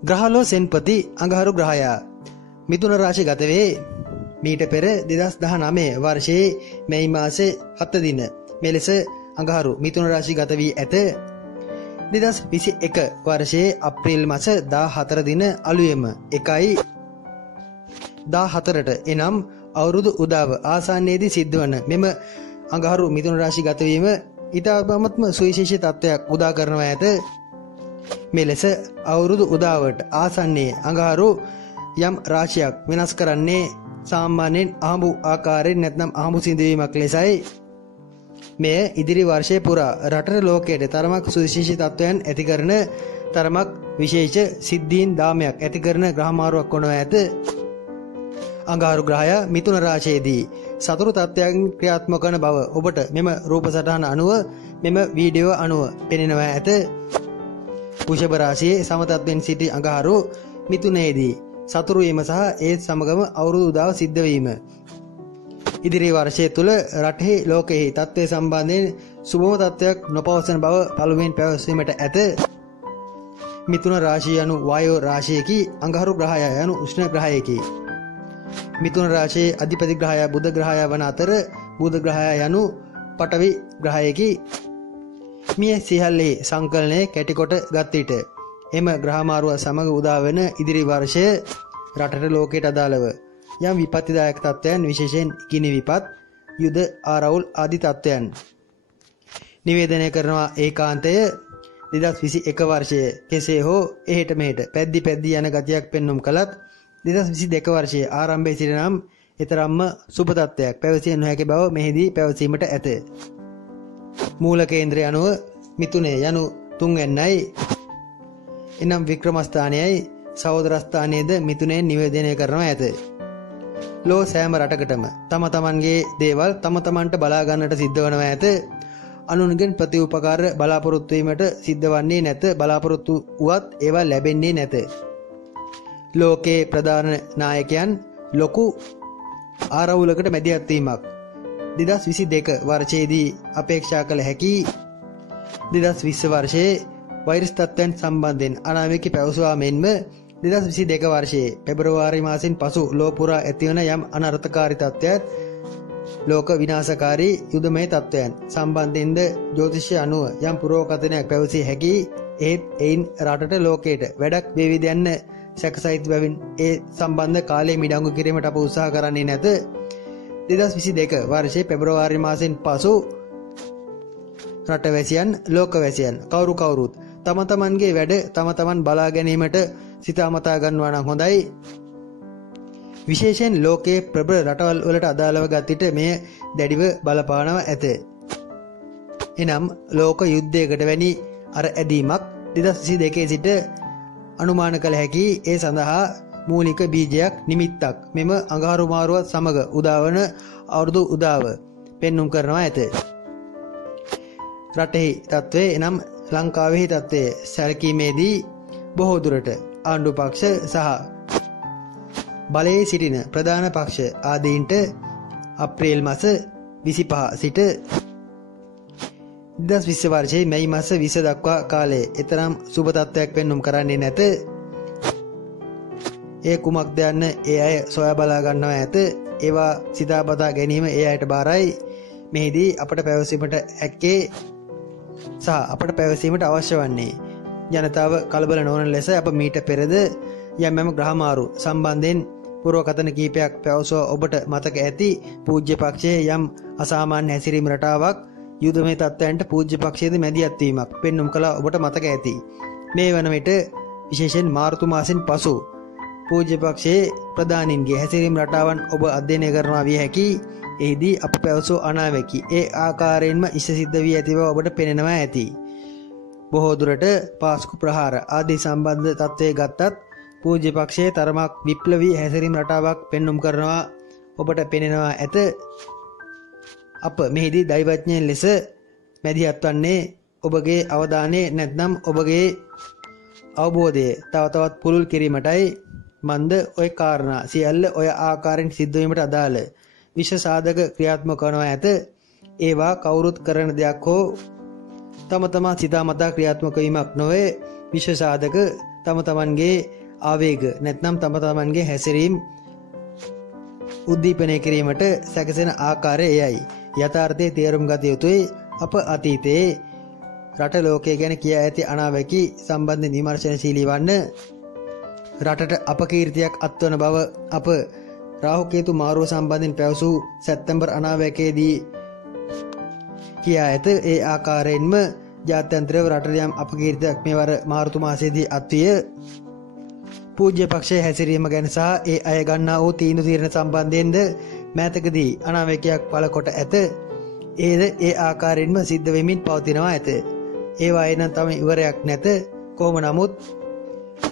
ග්‍රහලෝ සෙන්පති අඟහරු ග්‍රහයා මිථුන රාශිය ගත වේ මීට පෙර 2019 වර්ෂයේ මැයි මාසේ 7 දින මෙලෙස අඟහරු මිථුන රාශිය ගත වී ඇත. 2021 වර්ෂයේ අප්‍රේල් මාස 14 දින අලුයම 1:14ට එනම් අවුරුදු උදාව ආසන්නයේදී සිද්ධවන මෙම අඟහරු මිථුන රාශිය ගත වීම ඊටාත්ම සුවිශේෂී තත්ත්වයක් උදා කරනවා ඇත. මෙලෙස අවුරුදු උදාවට ආසන්නයේ අඟහරු යම් රාශියක් වෙනස් කරන්නේ සාමාන්‍යයෙන් අහඹු ආකාරයෙන් නැත්නම් අහඹු සිදුවීමක් ලෙසයි. මෙය ඉදිරි වර්ෂයේ පුරා රටට ලෝකයට තරමක් සුවිශේෂී තත්ත්වයන් ඇති කරන තරමක් විශේෂ සිද්ධීන් දාමයක් ඇති කරන ග්‍රහමාරුවක් වනවා ඇත. අඟහරු ග්‍රහය මිථුන රාශියේදී සතුරු තත්ත්වයන් ක්‍රියාත්මක වන බව ඔබට මෙම රූප සටහන අනුව මෙම වීඩියෝ අනුව පෙනෙනවා ඇත. වෘෂභ රාශියේ සමතත්වෙන් සිටි අඟහරු මිථුනයේදී සතුරු වීම සහ ඒ සමගම අවුරුදු උදාව සිද්ධ වීම ඉදිරි වර්ෂය තුල රටෙහි ලෝකෙහි තත්ත්වය සම්බන්ධයෙන් සුබම තත්ත්වයක් නොපවසන බව පළමුවෙන් පැවසීමට ඇත. මිථුන රාශිය යනු වායෝ රාශියකි. අඟහරු ග්‍රහය යනු උෂ්ණ ග්‍රහයකි. මිථුන රාශියේ අධිපති ග්‍රහය බුධ ග්‍රහය වන අතර බුධ ග්‍රහය යනු පඨවි ග්‍රහයකි. මිය සියල්ලේ සංකලනයේ කැටිකොට ගත් විට එම ග්‍රහමාරුව සමග උදා වෙන ඉදිරි වර්ෂය රටට ලෝකයට අදාළව යම් විපත්තිදායක තත්ත්වයන් විශේෂයෙන් ගිනි විපත්, යුද ආරවුල් ආදී තත්ත්වයන් නිවේදනය කරනවා. ඒකාන්තය 2021 වර්ෂයේ කෙසේ හෝ එහෙට මෙහෙට පැද්දි යන ගතියක් පෙන්눔 කළත් 2022 වර්ෂයේ ආරම්භයේ සිට නම් ඊතරම්ම සුබ තත්ත්වයක් පැවසිය නොහැකි බව මෙහිදී පැවසීමට ඇත. මූල කේන්ද්‍රය අනුව මිථුනය යනු තුන්වැන්නයි. එනම් වික්‍රමස්ථානයයි සහෝදරස්ථානයේද මිථුනයෙන් නිවේදනය කරනවා ඇත. ලෝ සෑම රටකටම තම තමන්ගේ දේවල් තම තමන්ට බලා ගන්නට සිද්ධ වනවා ඇත. අනුන්ගෙන් ප්‍රතිඋපකාර බලාපොරොත්තු වීමට සිද්ධ වන්නේ නැත. බලාපොරොත්තු වුවත් ඒවා ලැබෙන්නේ නැත. ලෝකේ ප්‍රධාන නායකයන් ලොකු ආරවුලකට මැදිහත් වීමක් 2022 වර්ෂයේදී අපේක්ෂා කළ හැකි. 2020 වර්ෂයේ වෛරස් තත්ත්වයන් සම්බන්ධයෙන් අනාවැකි පැවසුවා මෙන්ම 2022 වර්ෂයේ පෙබරවාරි මාසෙන් පසු ලෝ පුරා ඇතිවන යම් අනර්ථකාරී තත්ත්වයන් ලෝක විනාශකාරී යුදමය තත්ත්වයන් සම්බන්ධයෙන්ද ජ්‍යොතිෂය අනුව යම් පුරෝකථනයක් පැවසිය හැකි. ඒත් එයින් රටට ලෝකයට වැඩක් වේවිද යන්න සැකසහිත බැවින් ඒ සම්බන්ධ කාලය මිඩංගු කිරීමට අප උත්සාහ කරන්නේ නැත. 2022 වර්ෂයේ පෙබරවාරි මාසෙන් පසු රටවැසියන් ලෝකවැසියන් කවුරුත් තම තමන්ගේ වැඩ තම තමන් බලා ගැනීමට සිතාමතා ගන්නවා නම් හොඳයි. විශේෂයෙන් ලෝකයේ ප්‍රබල රටවල් වලට අදාළව ගත් විට මෙය දැඩිව බලපානවා ඇත. එනම් ලෝක යුද්ධයකට වැනි අර ඇදීමක් 2022 සිට අනුමාන කළ හැකි. ඒ සඳහා මූලික බීජයක් නිමිත්තක් මෙම අඟහරු මාරුවත් සමග උදාවන අවුරුදු උදාව පෙන්눔 කරනවා ඇත. රටෙහි තත්ත්වය එනම් ලංකාවෙහි තත්ත්වය සැලකීමේදී බොහෝ දුරට ආණ්ඩු පක්ෂ සහ බලයේ සිටින ප්‍රධාන පක්ෂ ආදීන්ට අප්‍රේල් මාස 25 සිට 2020 වර්ෂයේ මැයි මාස 20 දක්වා කාලයේ එතරම් සුබ තත්ත්වයක් පෙන්눔 කරන්නේ නැත. ඒ කුමක්ද යන්න ඒ අය සොයා බලා ගන්නවා ඇත. ඒවා සිතාබතා ගැනීම ඒ අයට බාරයි. මෙහිදී අපට පැවසීමට හැක්කේ සහ අපට පැවසීමට අවශ්‍ය වන්නේ ජනතාව කලබල නොවන ලෙස අප මීට පෙරද යම් ග්‍රහමාරු සම්බන්ධයෙන් පුරවකථන කීපයක් පැවසුවා ඔබට මතක ඇති. පූජ්‍ය පක්ෂයේ යම් අසාමාන්‍ය හැසිරීම රටාවක් යුදමය තත්ත්වයන්ට පූජ්‍ය පක්ෂයේද මැදිහත් වීමක් පෙන්눔 කළා ඔබට මතක ඇති. මේ වන විට විශේෂයෙන් මාර්තු මාසෙන් පසු පූජ්‍ය පක්ෂයේ ප්‍රධානීන්ගේ හැසිරීම රටාවන් ඔබ අධ්‍යයනය කරනවා විය හැකි. එහිදී අප පැවසූ අනාවැකි ඒ ආකාරයෙන්ම ඉෂ්ට සිද්ධ වී ඇති බව ඔබට පෙනෙනවා ඇති. බොහෝ දුරට පාස්කු ප්‍රහාර ආදී සම්බන්ධ තත්ත්වයේ ගත්තත් පූජ්‍ය පක්ෂයේ තරමක් විප්ලවී හැසිරීම රටාවක් පෙන්눔 කරනවා ඔබට පෙනෙනවා ඇත. අප මෙහිදී දෛවඥයන් ලෙස මැදිහත් වන්නේ ඔබගේ අවධානය නැත්නම් ඔබගේ අවබෝධය තව තවත් පුළුල් කිරීමටයි. මන්ද ඔය කාරණා සියල්ල ඔය ආකාරයෙන් සිද්ධ වීමට අදාළ විශේෂ සාධක ක්‍රියාත්මක කරනවා ඇත. ඒවා කවුරුත් කරන දෙයක් හෝ තම තමා සිතාමතා ක්‍රියාත්මක වීමක් නොවේ. විශ්ව සාධක තම තමන්ගේ ආවේග නැත්නම් තම තමන්ගේ හැසිරීම් උද්දීපනය කිරීමට සැකසෙන ආකාරය එයයි. යථාර්ථයේ තේරුම් ගත යුතුයි. අප අතීතයේ රට ලෝකය ගැන කියා ඇති අනාවැකි සම්බන්ධ විමර්ශනශීලී වන්න රටට අපකීර්තියක් අත්වන බව අප රාහුකේතු මාරුව සම්බන්ධයෙන් පැවසූ සැප්තැම්බර් අනාවැකේදී කියා ඇත. ඒ ආකාරයෙන්ම ජාත්‍යන්තරව රටට යම් අපකීර්තියක් මේවර මාර්තු මාසයේදී අත්විය. පූජ්‍ය පක්ෂයේ හැසිරීම ගැන සහ ඒ අය ගන්නා වූ තීන්දුව తీරන සම්බන්ධයෙන්ද මෑතකදී අනාවැකියක් පළ කොට ඇත. ඒද ඒ ආකාරයෙන්ම සිද්ධ වෙමින් පවතිනවා ඇත. ඒවායේ නම් තම ඉවරයක් නැත. කොහොම නමුත්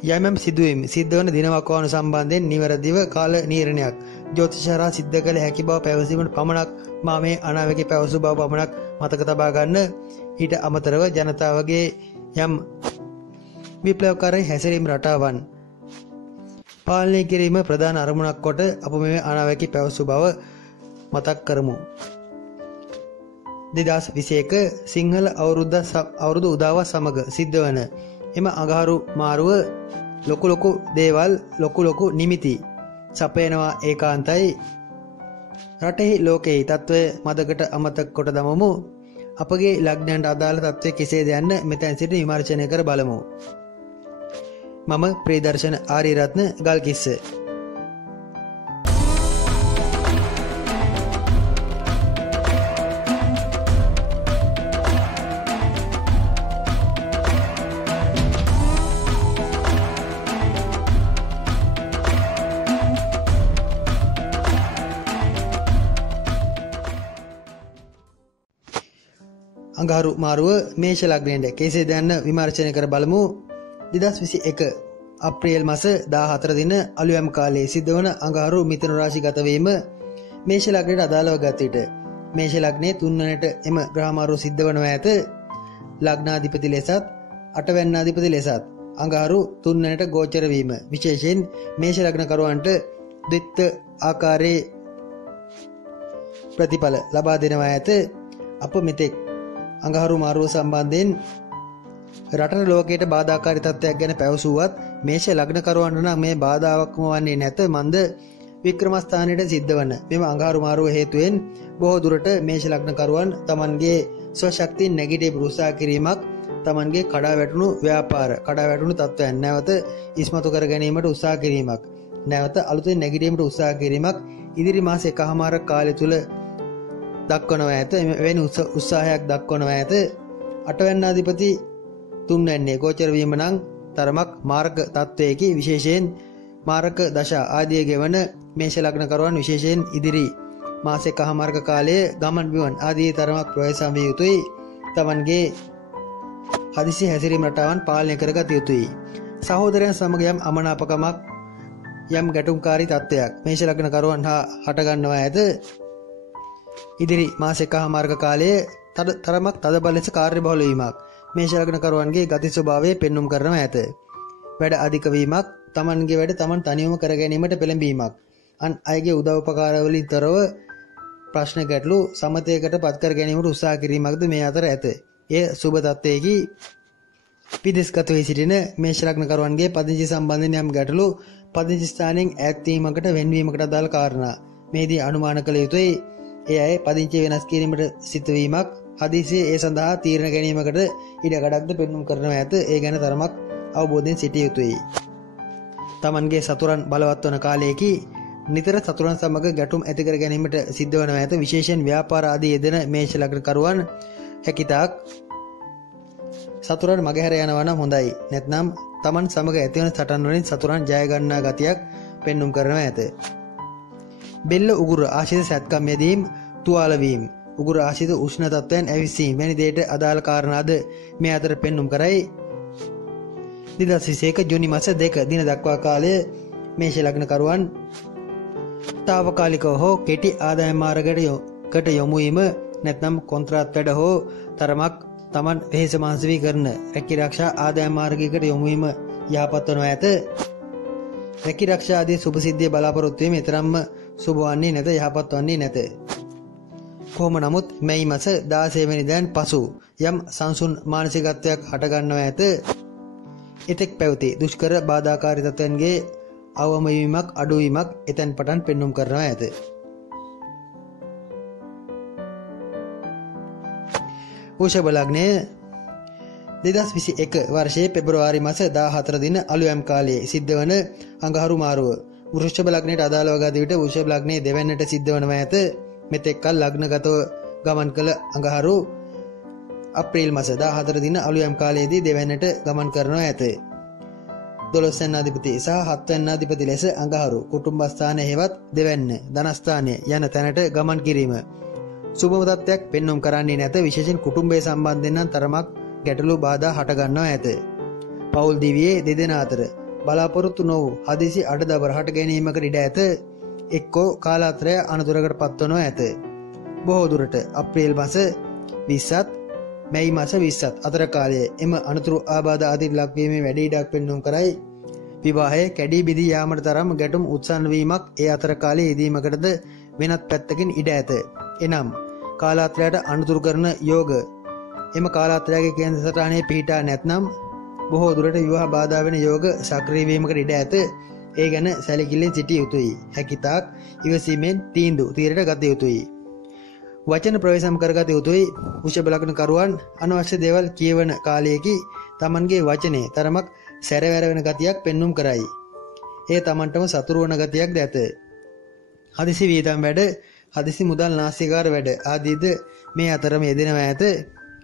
යමම් සිදුවීම සිද්ධ වන දිනවකවානු සම්බන්ධයෙන් නිවැරදිව කාල නීරණයක් ජ්‍යොතිෂාරා සිද්ධ කළ හැකි බව පැවසීමට පමණක් මා මේ අනාවැකි පැවසු බව පමණක් මතක තබා ගන්න. ඊට අමතරව ජනතාවගේ යම් විප්ලවකාරී හැසිරීම් රටාවන් පාලනය කිරීම ප්‍රධාන අරමුණක් කොට අප මේ අනාවැකි පැවසු බව මතක් කරමු. 2021 සිංහල අවුරුදු උදාව සමග සිද්ධ වන එම අඟහරු මාරුව ලොකු දේවල් ලොකු නිමිති සපයනවා ඒකාන්තයි. රටෙහි ලෝකෙහි තත්ත්වය මදකට අමතක කොට දමමු. අපගේ ලග්නයන්ට අදාළ තත්ත්වය කෙසේද යන්න මෙතැන් සිට විමර්ශනය කර බලමු. මම ප්‍රේදර්ශන ආරියරත්න ගල්කිස්ස. අඟහරු මාරුව මේෂ ලග්නයට කෙසේද යන්න විමර්ශනය කර බලමු. 2021 අප්‍රේල් මාස 14 දින අලුයම් කාලයේ සිද්ධ වන අඟහරු මිථුන රාශි ගත වීම මේෂ ලග්නයට අදාළව ගත විට මේෂ ලග්නයේ 3 වෙනිට එම ග්‍රහ මාරුව සිද්ධ වනවා ඇත. ලග්නාධිපති ලෙසත් අටවැන්නාධිපති ලෙසත් අඟහරු 3 වෙනිට ගෝචර වීම විශේෂයෙන් මේෂ ලග්න කරුවන්ට ද්විත්ව ආකාරයේ ප්‍රතිඵල ලබා දෙනවා ඇත. අප මෙතෙක් අඟහරු මාරුව සම්බන්ධයෙන් රටට ලෝකයට බාධාකාරී තත්ත්වයක් ගැන පැවසුවත් මේෂ ලග්න කරුවන්ට නම් මේ බාධාවක්ම වන්නේ නැත. මන්ද වික්‍රමස්ථානයට සිද්ධ වන මෙම අඟහරු මාරුව හේතුවෙන් බොහෝ දුරට මේෂ ලග්න කරුවන් තමන්ගේ ස්වශක්තිය නැගිටීමට උත්සාහ කිරීමක්, තමන්ගේ කඩා වැටුණු ව්‍යාපාර කඩා වැටුණු තත්ත්වයන් නැවත ඉස්මතු කර ගැනීමට උත්සාහ කිරීමක්, නැවත අලුතෙන් නැගිටීමට උත්සාහ කිරීමක් ඉදිරි මාස එකහමාරක කාලය තුල දක්වනවා ඇත. එවැනි උත්සාහයක් දක්වනවා ඇත. අටවැන්නාධිපති තුන්වැන්නේ ගෝචර වීම නම් තරමක් මාර්ග තත්වයකි. විශේෂයෙන් මාර්ග දශා ආදිය ගෙවන මේෂ ලග්න කරුවන් විශේෂයෙන් ඉදිරි මාස එකහමාරක කාලයේ ගමන් බිමන් ආදී තරමක් ප්‍රවේශම් විය යුතුයි. තමන්ගේ හදිසි හැසිරීම රටාවන් පාලනය කරගත යුතුයි. සහෝදරයන් සමග යම් අමනාපකමක් යම් ගැටුම්කාරී තත්ත්වයක් මේෂ ලග්න කරුවන් හට ගන්නවා ඇත. ඉදිරි මාස එකහමාරක කාලයේ තරමක් තදබල ලෙස කාර්යබහුල වීමක් මේෂ ලග්න කරුවන්ගේ ගති ස්වභාවය පෙන්눔 කරනවා ඇත. වැඩ අධික වීමක්, තමන්ගේ වැඩ තමන් තනියම කර ගැනීමට පෙළඹීමක්, අන් අයගේ උදව් උපකාර වලින් තොරව ප්‍රශ්න ගැටලු සමතයකට පත් කර ගැනීමට උත්සාහ කිරීමක්ද මේ අතර ඇත. එය සුබ තත්ත්වයේදී පිදස්ගත වී සිටින මේෂ ලග්න කරුවන්ගේ පදිංචි සම්බන්ධයෙන් යම් ගැටලු පදිංචි ස්ථානයෙන් ඈත් වීමකට වෙන්වීමකට අදාළ කාරණා මේදී අනුමාන කළ යුතුයි. ඒ අය පදිංචි වෙනස් කිරීමට සිටවීමක්, හදිසියේ ඒ සඳහා තීරණ ගැනීමකට ඉඩකඩක්ද පෙන්눔 කරනවා ඇත. ඒ ගැන තරමක් අවබෝධයෙන් සිටිය යුතුයි. තමන්ගේ සතුරන් බලවත් වන කාලයේදී නිතර සතුරන් සමග ගැටුම් ඇති කර ගැනීමට සිද්ධ වනවා ඇත. විශේෂයෙන් ව්‍යාපාර ආදී යෙදෙන මේෂ ලග්න කරුවන් හැකිතාක් සතුරන් මගහැර යනවා නම් හොඳයි. නැත්නම් තමන් සමග ඇතිවන සටන් වලින් සතුරන් ජය ගන්නා ගතියක් පෙන්눔 කරනවා ඇත. බෙල්ල උගුර ආශිත සැත්කම් යෙදීම්, තුවාල වීම, උගුර ආශිත උෂ්ණ තත්ත්වයන් ඇවිස්සීම වැනි දේට අදාළ කාරණාද මේ අතර පෙන්눔 කරයි. 2021 ජූනි මාස 2 දින දක්වා කාලයේ මේෂ ලග්න කරුවන් తాවකාලිකව හෝ කෙටි ආදායම් මාර්ගයකට යොමු වීම, නැත්නම් කොන්ත්‍රාත් වැඩ හෝ තරමක් තමන් වෙහෙස මහන්සි වී කරන රැකී ආරක්ෂා ආදායම් මාර්ගයකට යොමු වීම යහපත් වනු ඇත. රැකී ආරක්ෂා ආදී සුභ සිද්ධිය බලාපොරොත්තු වීම තරම්ම සුභ වන්නේ නැත, යහපත් වන්නේ නැත. කොහොම නමුත් මැයි මාස 16 වෙනිදාන් පසු යම් සංසුන් මානසිකත්වයක් හට ගන්නවා ඇත. එතෙක් පැවති දුෂ්කර බාධාකාරී තත්ත්වයන්ගේ අවම වීමක් අඩුවීමක් එතැන් පටන් පෙන්නුම් කරනවා ඇත. වෘෂභ ලග්නය 2021 වර්ෂයේ පෙබරවාරි මාස 14 දින අලුයම් කාලයේ සිද්ධ වන අඟහරු මාරුව වෘෂභ ලග්නයට අදාළව ගත විට වෘෂභ ලග්නයේ දෙවැන්නට සිද්ධ වනවා ඇත. මෙතෙක් කල ලග්නගතව ගමන් කළ අඟහරු අප්‍රේල් මාස 14 දින අලුයම් කාලයේදී දෙවැන්නට ගමන් කරනවා ඇත. 12 වෙනි අධිපති සහ 7 වෙනි අධිපති ලෙස අඟහරු කුටුම්බස්ථානය හෙවත් දෙවැන්න ධනස්ථානය යන තැනට ගමන් කිරීම සුබම තත්ත්වයක් පෙන්눔 කරන්නේ නැත. විශේෂයෙන් කුටුම්බය සම්බන්ධයෙන් නම් තරමක් ගැටලු බාධා හට ගන්නවා ඇත. පෞල් දිවියේ දෙදෙනා අතර බලාපොරොත්තු නො වූ හදිසි අඩදබර හට ගැනීමකට ඉඩ ඇත. එක්කෝ කාලාන්තරය අනතුරකට පත්වනවා ඇත. බොහෝ දුරට අප්‍රේල් මාස 20ත් මැයි මාස 20ත් අතර කාලයේ එම අනතුරු ආබාධ ආදී ලක්වීමේ වැඩි ඉඩක් පෙන්눔 කරයි. විවාහය කැඩී බිඳී යාමට තරම් ගැටුම් උත්සන්න වීමක් ඒ අතර කාලයේ යෙදීමකටද වෙනත් පැත්තකින් ඉඩ ඇත. එනම් කාලාන්තරයට අනතුරු කරන යෝග එම කාලාන්තරයේ කේන්ද්‍ර සටහනේ පිහිටා නැත්නම් බොහෝ දුරට විවාහ බාධා වෙන යෝග සක්‍රිය වීමකට ඉඩ ඇත. ඒ ගැන සැලකිල්ලෙන් සිටිය යුතුයි. හැකිතාක් ඉවසීමෙන් තීරණ ගත යුතුයි. වචන ප්‍රවේශම් කරගත යුතුයි. වෘෂභ ලග්න කරුවන් අනවශ්‍ය දේවල් කියවන කාලයේකි තමන්ගේ වචනේ තරමක් සැරවැර වෙන ගතියක් පෙන්눔 කරයි. ඒ තමන්ටම සතුරු වන ගතියක්ද ඇත. හදිසි වේදම් වැඩ, හදිසි මුදල් නාස්තිකාර වැඩ ආදීද මේ අතරම යෙදෙනවා ඇත.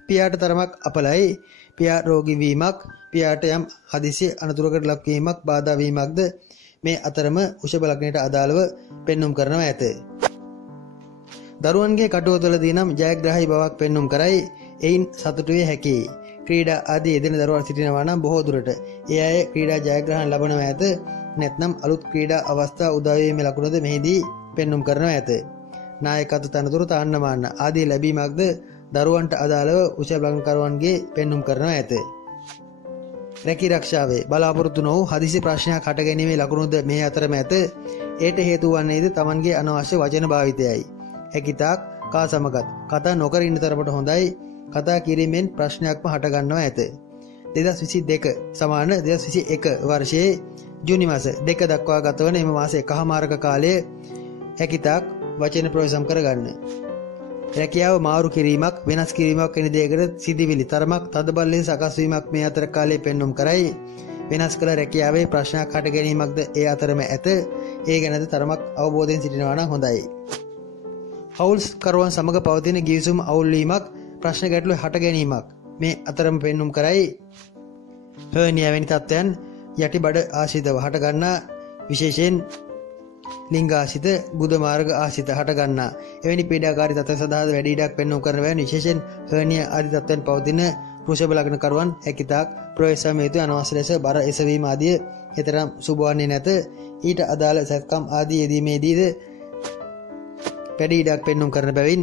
පියාට තරමක් අපලයි. පියා රෝගී වීමක්, පියාට යම් හදිසි අනතුරකට ලක් වීමක්, බාධා වීමක්ද මේ අතරම වෘෂභ ලග්නයට අදාළව පෙන්눔 කරනවා ඇත. දරුවන්ගේ කටයුතුවලදී නම් ජයග්‍රාහී බවක් පෙන්눔 කරයි. එයින් සතුටු විය හැකියි. ක්‍රීඩා ආදී යෙදෙන දරුවන් සිටිනවා නම් බොහෝ දුරට ඒ අය ක්‍රීඩා ජයග්‍රහණ ලබනවා ඇත. නැත්නම් අලුත් ක්‍රීඩා අවස්ථා උදා වීමේ ලකුණුද මෙහිදී පෙන්눔 කරනවා ඇත. නායකත්ව තනතුරු තාන්න මාන්න ආදී ලැබීමක්ද දරුවන්ට අදාළව වෘෂභ ලග්න කරුවන්ගේ පෙන්눔 කරනවා ඇත. රැකී ආරක්ෂාවේ බලාපොරොත්තු නො වූ හදිසි ප්‍රශ්නයක් හට ගැනීමේ ලකුණුද මේ අතරම ඇත. ඒට හේතු වන්නේද තමන්ගේ අනවශ්‍ය වචන භාවිතයයි. හැකිතාක් කා සමගත් කතා නොකර ඉන්න තරමට හොඳයි. කතා කිරීමෙන් ප්‍රශ්නයක්ම හට ගන්නවා ඇත. 2022 සමාන 2021 වර්ෂයේ ජූනි මාස 2 දක්වා ගතවන එම මාස එකහමාරක කාලයේ හැකිතාක් වචන ප්‍රවේශම් කරගන්න. රැකියාව මාරු කිරීමක්, වෙනස් කිරීමක් වැනි දෙයකට සිදුවිලි තරමක් තදබල ලෙස සකස් වීමක් මේ අතර කාලයේ පෙන්눔 කරයි. වෙනස් කළ රැකියාවේ ප්‍රශ්නයක් හට ගැනීමක්ද ඒ අතරම ඇත. ඒ ගැනද තරමක් අවබෝධයෙන් සිටිනවා නම් හොඳයි. හවුල්ස් කරුවන් සමග පවතින ගිවිසුම් අවුල් වීමක්, ප්‍රශ්න ගැටලු හට ගැනීමක් මේ අතරම පෙන්눔 කරයි. හර්නියා වැනි තත්ත්වයන් යටි බඩ ආශ්‍රිතව හට ගන්නා, විශේෂයෙන් ලිංගාශ්‍රිත, බුද මාර්ග ආශ්‍රිත හට ගන්නා එවැනි පීඩාකාරී තත්ත්ව සඳහා වැඩි ඉඩක් පෙන්눔 කරන බැවින් විශේෂයෙන් හර්නියා ආදී තත්ත්වයන් පවතින වෘෂභ ලග්න කරුවන් හැකිතාක් ප්‍රවේශම් හේතු අනවශ්‍ය ලෙස බර එසවීම ආදී ඊතරම් සුබ වන්නේ නැත. ඊට අදාළ සැකම් ආදී යෙදීමේදීද වැඩි ඉඩක් පෙන්눔 කරන බැවින්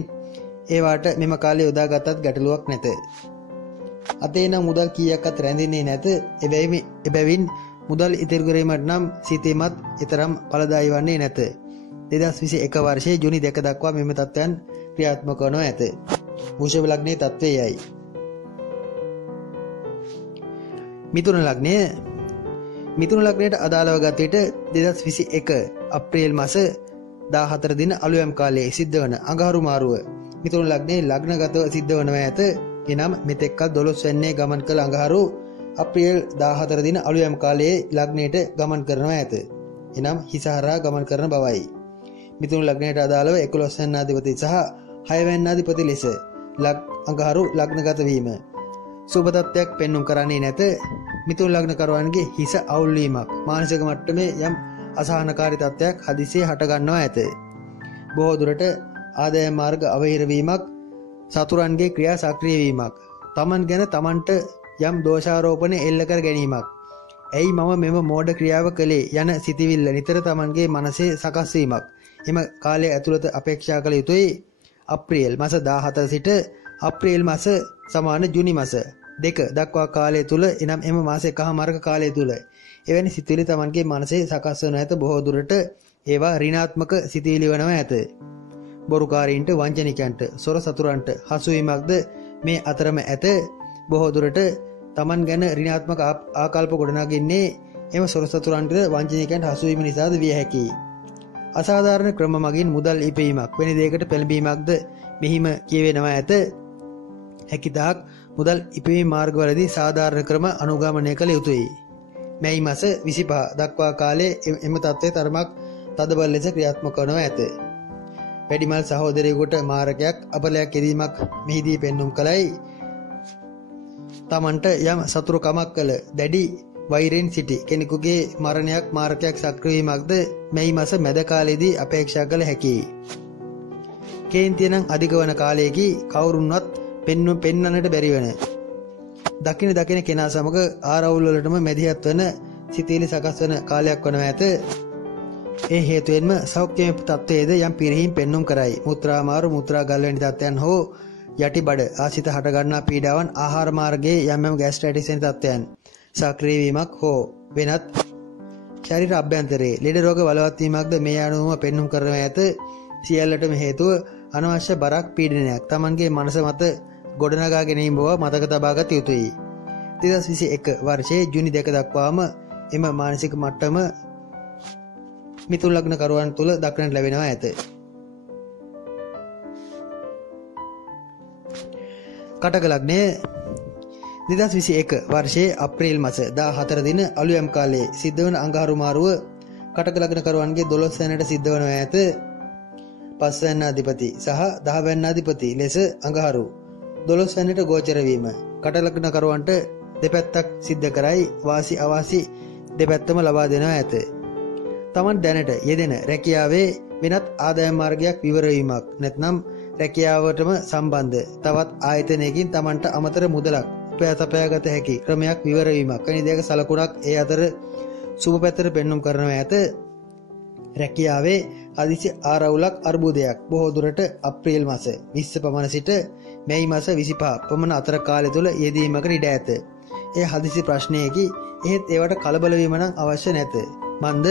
ඒවාට මෙම කාලය යොදාගතත් ගැටලුවක් නැත. අතේ නම් මුදල් කීයක්වත් රැඳෙන්නේ නැත. එබැවින් මුදල් ඉතිරි කිරීමට නම් සිතීමත් ඊතරම් ඵලදායී වන්නේ නැත. 2021 වර්ෂයේ ජූනි 2 දක්වා මෙම තත්ත්වයන් ක්‍රියාත්මක වනු ඇත. වෘෂභ ලග්නයේ තත්ත්වය යයි. මිථුන ලග්නය මිථුන ලග්නයට අදාළව ගත විට 2021 අප්‍රේල් මාස 14 දින අලුයම් කාලයේ සිද්ධ වන අඟහරු මාරුව මිථුන ලග්නයේ ලග්නගතව සිද්ධ වනවා ඇත. එනම් මෙතෙක්කල් 12 වෙනිදා ගමන් කළ අඟහරු අප්‍රේල් 14 දින අලුයම් කාලයේ ලග්නයට ගමන් කරනවා ඇත. එනම් හිසහරා ගමන් කරන බවයි. මිථුන ලග්නයට අදාළව 11 වෙනි අධිපති සහ 6 වෙනි අධිපති ලෙස අඟහරු ලග්නගත වීම සුබ තත්ත්වයක් පෙන්눔 කරන්නේ නැත. මිථුන ලග්න කරුවන්ගේ හිස අවුල් වීමක්, මානසික මට්ටමේ යම් අසහනකාරී තත්ත්වයක් හදිසියේ හට ගන්නවා ඇත. බොහෝ දුරට ආදාය මාර්ග අවහිර වීමක්, සතුරන්ගේ ක්‍රියා සක්‍රිය වීමක්, තමන් ගැන තමන්ට යම් දෝෂාරෝපණ එල්ල කර ගැනීමක්, ඇයි මම මෙම මෝඩ ක්‍රියාව කළේ යන සිතිවිල්ල නිතර තමන්ගේ මනසේ සකස් වීමක් එම කාලය ඇතුළත අපේක්ෂා කළ යුතුයි. අප්‍රේල් මාස 14 සිට අප්‍රේල් මාස සමාන ජූනි මාස 2 දක්වා කාලය තුල, එනම් එම මාස එකහමාරක කාලය තුල එවැනි සිතිවිලි තමන්ගේ මනසේ සකස් වන ඇත. බොහෝ දුරට ඒවා ඍණාත්මක සිතිවිලි වනවා ඇත. බොරුකාරීන්ට, වංචනිකයන්ට, සොර සතුරන්ට හසුවීමක්ද මේ අතරම ඇත. බොහෝ දුරට තමන් ගැන ඍණාත්මක ආකල්ප ගොඩනගන්නේ එම සොරසතුරන්ට වංචනිකයන්ට හසුවීම නිසාද විය හැකියි. අසාධාරණ ක්‍රම මගින් මුදල් ඉපීමක් වෙන දෙයකට පෙළඹීමක්ද මෙහිම කියවෙනවා ඇත. හැකිතාක් මුදල් ඉපීම මාර්ගවලදී සාධාරණ ක්‍රම අනුගමනය කළ යුතුයි. මැයි මාස 25 දක්වා කාලයේ එම තත්ත්වය තරමක් තදබල ලෙස ක්‍රියාත්මක වනවා ඇත. වැඩිමල් සහෝදරයෙකුට මාරකයක් අපලයක් යෙදීමක් මෙහිදී පෙන්눔 කළයි. තමන්ට යම් සතුරුකමක් කළ දැඩි වෛරයෙන් සිටි කෙනෙකුගේ මරණයක් මාරකයක් සක්‍රියවීමක්ද මැයි මාස මැද කාලයේදී අපේක්ෂා කළ හැකියි. කේන්තිය නම් අධික වන කාලයේකි කවුරුන්වත් පෙන්වන්නට බැරි වෙන දකින කෙනා සමග ආරවුල් වලටම මැදිහත් වන සිතීලි සකස් වන කාලයක් වනවා ඇත. ඒ හේතුවෙන්ම සෞඛ්‍යමය තත්ත්වයේද යම් පිරිහීම් පෙන්눔 කරයි. මුත්‍රා මාරු මුත්‍රා ගල් වැනි තත්ත්වයන් හෝ යටි බඩ ආසිත හට ගන්නා පීඩාවන් ආහාර මාර්ගයේ යම් ගෑස්ට්‍රයිටිස් වැනි තත්ත්වයන් සක්‍රිය වීමක් හෝ වෙනත් ශරීර අභ්‍යන්තරයේ ලෙඩ රෝග බලවත් වීමක්ද මේ අනුවම පෙන්눔 කරන ඇත. සියල්ලටම හේතුව අනවශ්‍ය බරක් පීඩනයක් තමන්ගේ මනස මත ගොඩනගා ගැනීම බව මතක තබා ගත යුතුයි. 2021 වර්ෂයේ ජූනි 2 දක්වාම එම මානසික මට්ටම මිථුන ලග්න කරුවන් තුල දක්නට ලැබෙනවා ඇත. කටක ලග්නය 2021 වර්ෂයේ අප්‍රේල් මාස 14 දින අලුයම් කාලයේ සිද්ධ වන අඟහරු මාරුව කටක ලග්න කරුවන්ගේ 12 වෙනිට සිද්ධ වනවා ඇත. 5 වෙනි අධිපති සහ 10 වෙනි අධිපති ලෙස අඟහරු 12 වෙනිට ගෝචර වීම කටක ලග්න කරුවන්ට දෙපැත්තක් සිද්ධ කරයි. වාසි අවාසි දෙපැත්තම ලබා දෙනවා ඇත. තමන් දැනට යෙදෙන රැකියාවේ වෙනත් ආදායම් මාර්ගයක් විවර වීමක් නැත්නම් රැකියාවටම සම්බන්ධ තවත් ආයතනයකින් තමන්ට අමතර මුදලක් උපයාගත හැකි ක්‍රමයක් විවර වීමක් වැනි දෙයක සලකුණක් ඒ අතර සුබ පැත්තට පෙන්눔 කරනවා ඇත. රැකියාවේ හදිසි ආරවුලක් අර්බුදයක් බොහෝ දුරට අප්‍රේල් මාස 20 පමණ සිට මැයි මාස 25 පමණ අතර කාලය තුල යෙදීමකට ඉඩ ඇත. ඒ හදිසි ප්‍රශ්නයකි. එහෙත් ඒවට කලබල වීම නම් අවශ්‍ය නැත. මන්ද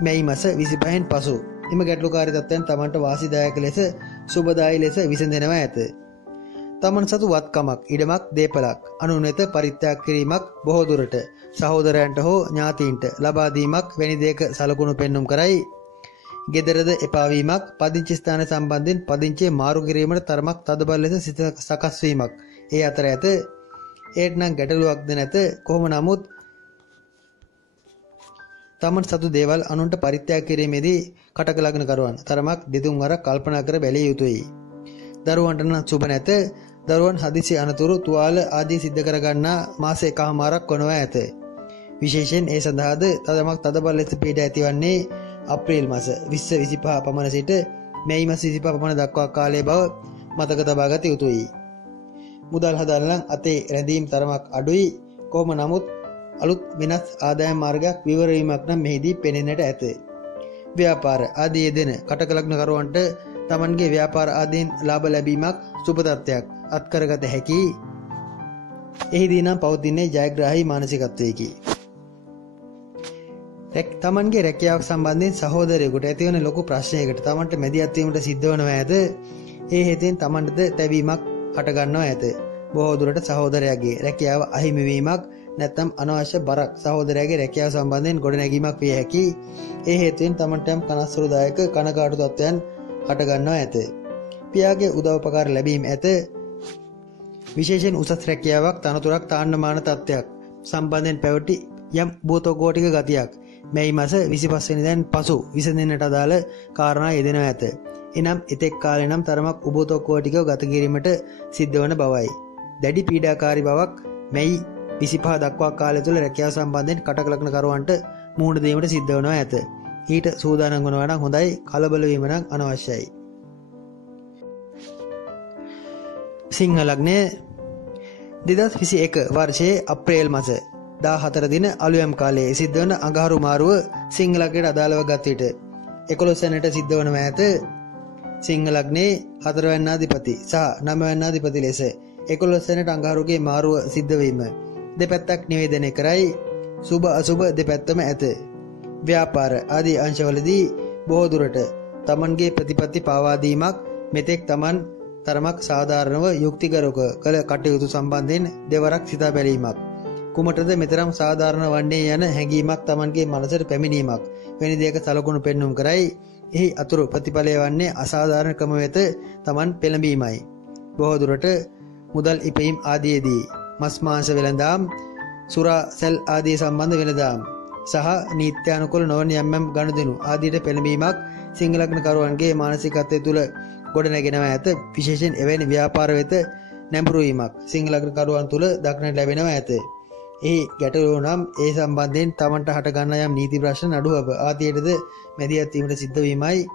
මැයි මාස 25න් පසු එම ගැටලුකාරී තත්ත්වයන් තමන්ට වාසිදායක ලෙස සුබදායි ලෙස විසඳෙනවා ඇත. තමන් සතු වත්කමක් ඉඩමක් දේපලක් අනුනෙත පරිත්‍යාග කිරීමක් බොහෝ දුරට සහෝදරයන්ට හෝ ඥාතීන්ට ලබා දීමක් වැනි දෙයක සලකුණු පෙන්눔 කරයි. ගෙදරද එපා වීමක් පදිංචි ස්ථාන සම්බන්ධයෙන් පදිංචිය මාරු කිරීමට තරමක් තදබල ලෙස සිත සකස් වීමක් ඒ අතර ඇත. ඒත් නම් ගැටලුවක්ද නැත. කොහොම නමුත් තමන් සතු දේවල් අනුන්ට පරිත්‍යාග කිරීමේදී කටක ලග්න කරුවන් තරමක් දෙතුන් වරක් කල්පනා කර බැලිය යුතුයි. දරුවන්ට නම් සුබ නැත. දරුවන් හදිසි අනතුරු තුවාල ආදී සිද්ධ කර ගන්නා මාස එකමාරක් වනවා ඇත. විශේෂයෙන් ඒ සඳහාද තරමක් තදබල ලෙස පීඩා ඇතිවන්නේ අප්‍රේල් මාස 20-25 පමණ සිට මැයි මාස 25 පමණ දක්වා කාලයේ බව මතක තබා ගත යුතුයි. මුදල් හදන්න අතේ රැඳීම් තරමක් අඩුයි. කොහොම නමුත් අලුත් වෙනස් ආදායම් මාර්ගයක් විවර වීමක් නම් මෙහිදී පෙනෙන්නට ඇත. ව්‍යාපාර ආදී යෙදෙන කටක ලග්න කරුවන්ට තමන්ගේ ව්‍යාපාර ආදීන් ලාභ ලැබීමක් සුබ තත්ත්වයක් අත්කරගත හැකි. එහිදී නම් පවතින්නේ ජයග්‍රාහී මානසිකත්වයකි. තමන්ගේ රැකියාවක් සම්බන්ධයෙන් සහෝදරයෙකුට ඇතිවන ලොකු ප්‍රශ්නයකට තමන්ට මැදිහත් වීමට සිද්ධ වනවා ඇත. ඒ හේතෙන් තමන්ටද තැවීමක් හට ගන්නවා ඇත. බොහෝ දුරට සහෝදරයාගේ රැකියාව අහිමි වීමක් නැත්නම් අනවශ්‍ය බරක් සහෝදරයාගේ රැකියාව සම්බන්ධයෙන් ගොඩනැගීමක් විය හැකියි. ඒ හේතුවෙන් තමන්ට යම් කනස්රුදායක කනගාටු තත්ත්වයන් හට ගන්නවා ඇත. පියාගේ උදව් උපකාර ලැබීම ඇත. විශේෂයෙන් උසස් රැකියාවක් තනතුරක් තාන්නමාන තත්ත්වයක් සම්බන්ධයෙන් පැවති යම් භූතෝකෝටික ගතියක් මැයි මාස 25 වෙනිදාන් පසු විසඳෙන්නට අදාළ කාරණා යෙදෙනවා ඇත. එනම් එතෙක් කාලේ නම් තරමක් උභෝතෝකෝටිකව ගත කිරීමට සිද්ධ වන බවයි. දැඩි පීඩාකාරී බවක් මැයි 25 දක්වා කාලය තුළ රැකියාව සම්බන්ධයෙන් කටක ලග්න කරුවන්ට මුහුණ දීමට සිද්ධ වනවා ඇත. ඊට සූදානම් වනවා නම් හොඳයි. කලබල වීම නම් අනවශ්‍යයි. සිංහ ලග්නය 2021 වර්ෂයේ අප්‍රේල් මාස 14 දින අලුයම් කාලයේ සිද්ධ වන අඟහරු මාරුව සිංහ ලග්නයට අදාළව ගත් විට 11 වෙනිට සිද්ධ වනවා ඇත. සිංහ ලග්නයේ 4 වෙනි අධිපති සහ 9 වෙනි අධිපති ලෙස 11 වෙනිට අඟහරුගේ මාරුව සිද්ධ වීම දෙපැත්තක් නිවේදනය කරයි. සුබ අසුබ දෙපැත්තම ඇත. ව්‍යාපාර ආදී අංශවලදී බොහෝ දුරට තමන්ගේ ප්‍රතිපත්ති පාවා දීමක් මෙතෙක් තමන් තරමක් සාධාරණව යුක්තිගරුක කළ කටයුතු සම්බන්ධයෙන් දෙවරක් සිතා බැලීමක්. කුමටද මෙතරම් සාධාරණ වන්නේ යන හැඟීමක් Tamanගේ මනසට පැමිණීමක් වැනි දෙයක සලකුණු පෙන්눔 කරයි. එහි අතුරු ප්‍රතිඵලය වන්නේ අසාධාරණ ක්‍රම වෙත Taman පෙළඹීමයි. බොහෝ දුරට මුදල් ඉපීම් ආදීදී මස් මාංශ වෙළඳාම්, සුරා සෙල් ආදී සම්බන්ධ වෙළඳාම් සහ නීත්‍යානුකූල නොවන යම් ගනුදෙනු ආදීට පෙළඹීමක් සිංහ ලග්නකරුවන්ගේ මානසිකත්වය තුළ ගොඩනැගෙනවා ඇත. විශේෂයෙන් එවැනි ව්‍යාපාර වෙත නැඹුරු වීමක් සිංහ ලග්නකරුවන් තුළ දක්නට ලැබෙනවා ඇත. එහි ගැටලුව නම් ඒ සම්බන්ධයෙන් Tamanට හට ගන්නා යම් නීති ප්‍රශ්න නඩුව ආදීටද මැදිහත් වීමට සිද්ධ වීමයි.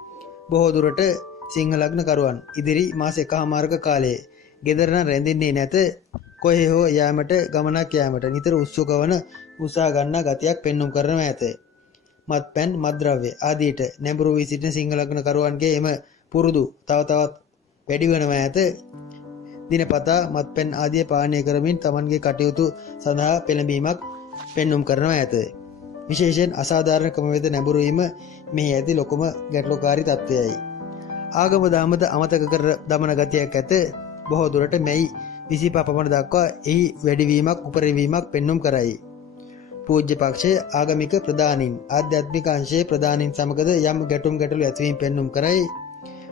බොහෝ දුරට සිංහ ලග්නකරුවන් ඉදිරි මාස එකහමාරක කාලයේ ගෙදර නම් රැඳෙන්නේ නැත. කොහේ හෝ යාමට ගමනක් යාමට නිතර උත්සුක වන උත්සාහ ගන්නා ගතියක් පෙන්눔 කරනවා ඇත. මත්පැන් මත්ද්‍රව්‍ය ආදීට නැඹුරු වී සිටින සිංහ ලග්නකරුවන්ගේ එම පුරුදු තව තවත් වැඩි වෙනවා ඇත. දිනපතා මත්පැන් ආදිය පානය කරමින් Tamanගේ කටයුතු සඳහා පෙළඹීමක් පෙන්눔 කරනවා ඇත. විශේෂයෙන් අසාධාරණ ක්‍රම වේද නැඹුරු වීම මෙහි ඇති ලොකුම ගැටලුකාරී තත්ත්වයයි. ආගම දාමද අමතක කර දමන ගතියක් ඇත. බොහෝ දුරට මෙයි 25 පමණ දක්වා එහි වැඩිවීමක් උපරිවීමක් පෙන්눔 කරයි. පූජ්‍ය පක්ෂයේ ආගමික ප්‍රධානීන් ආධ්‍යාත්මික අංශයේ ප්‍රධානීන් සමගද යම් ගැටලු ඇතිවීම පෙන්눔 කරයි.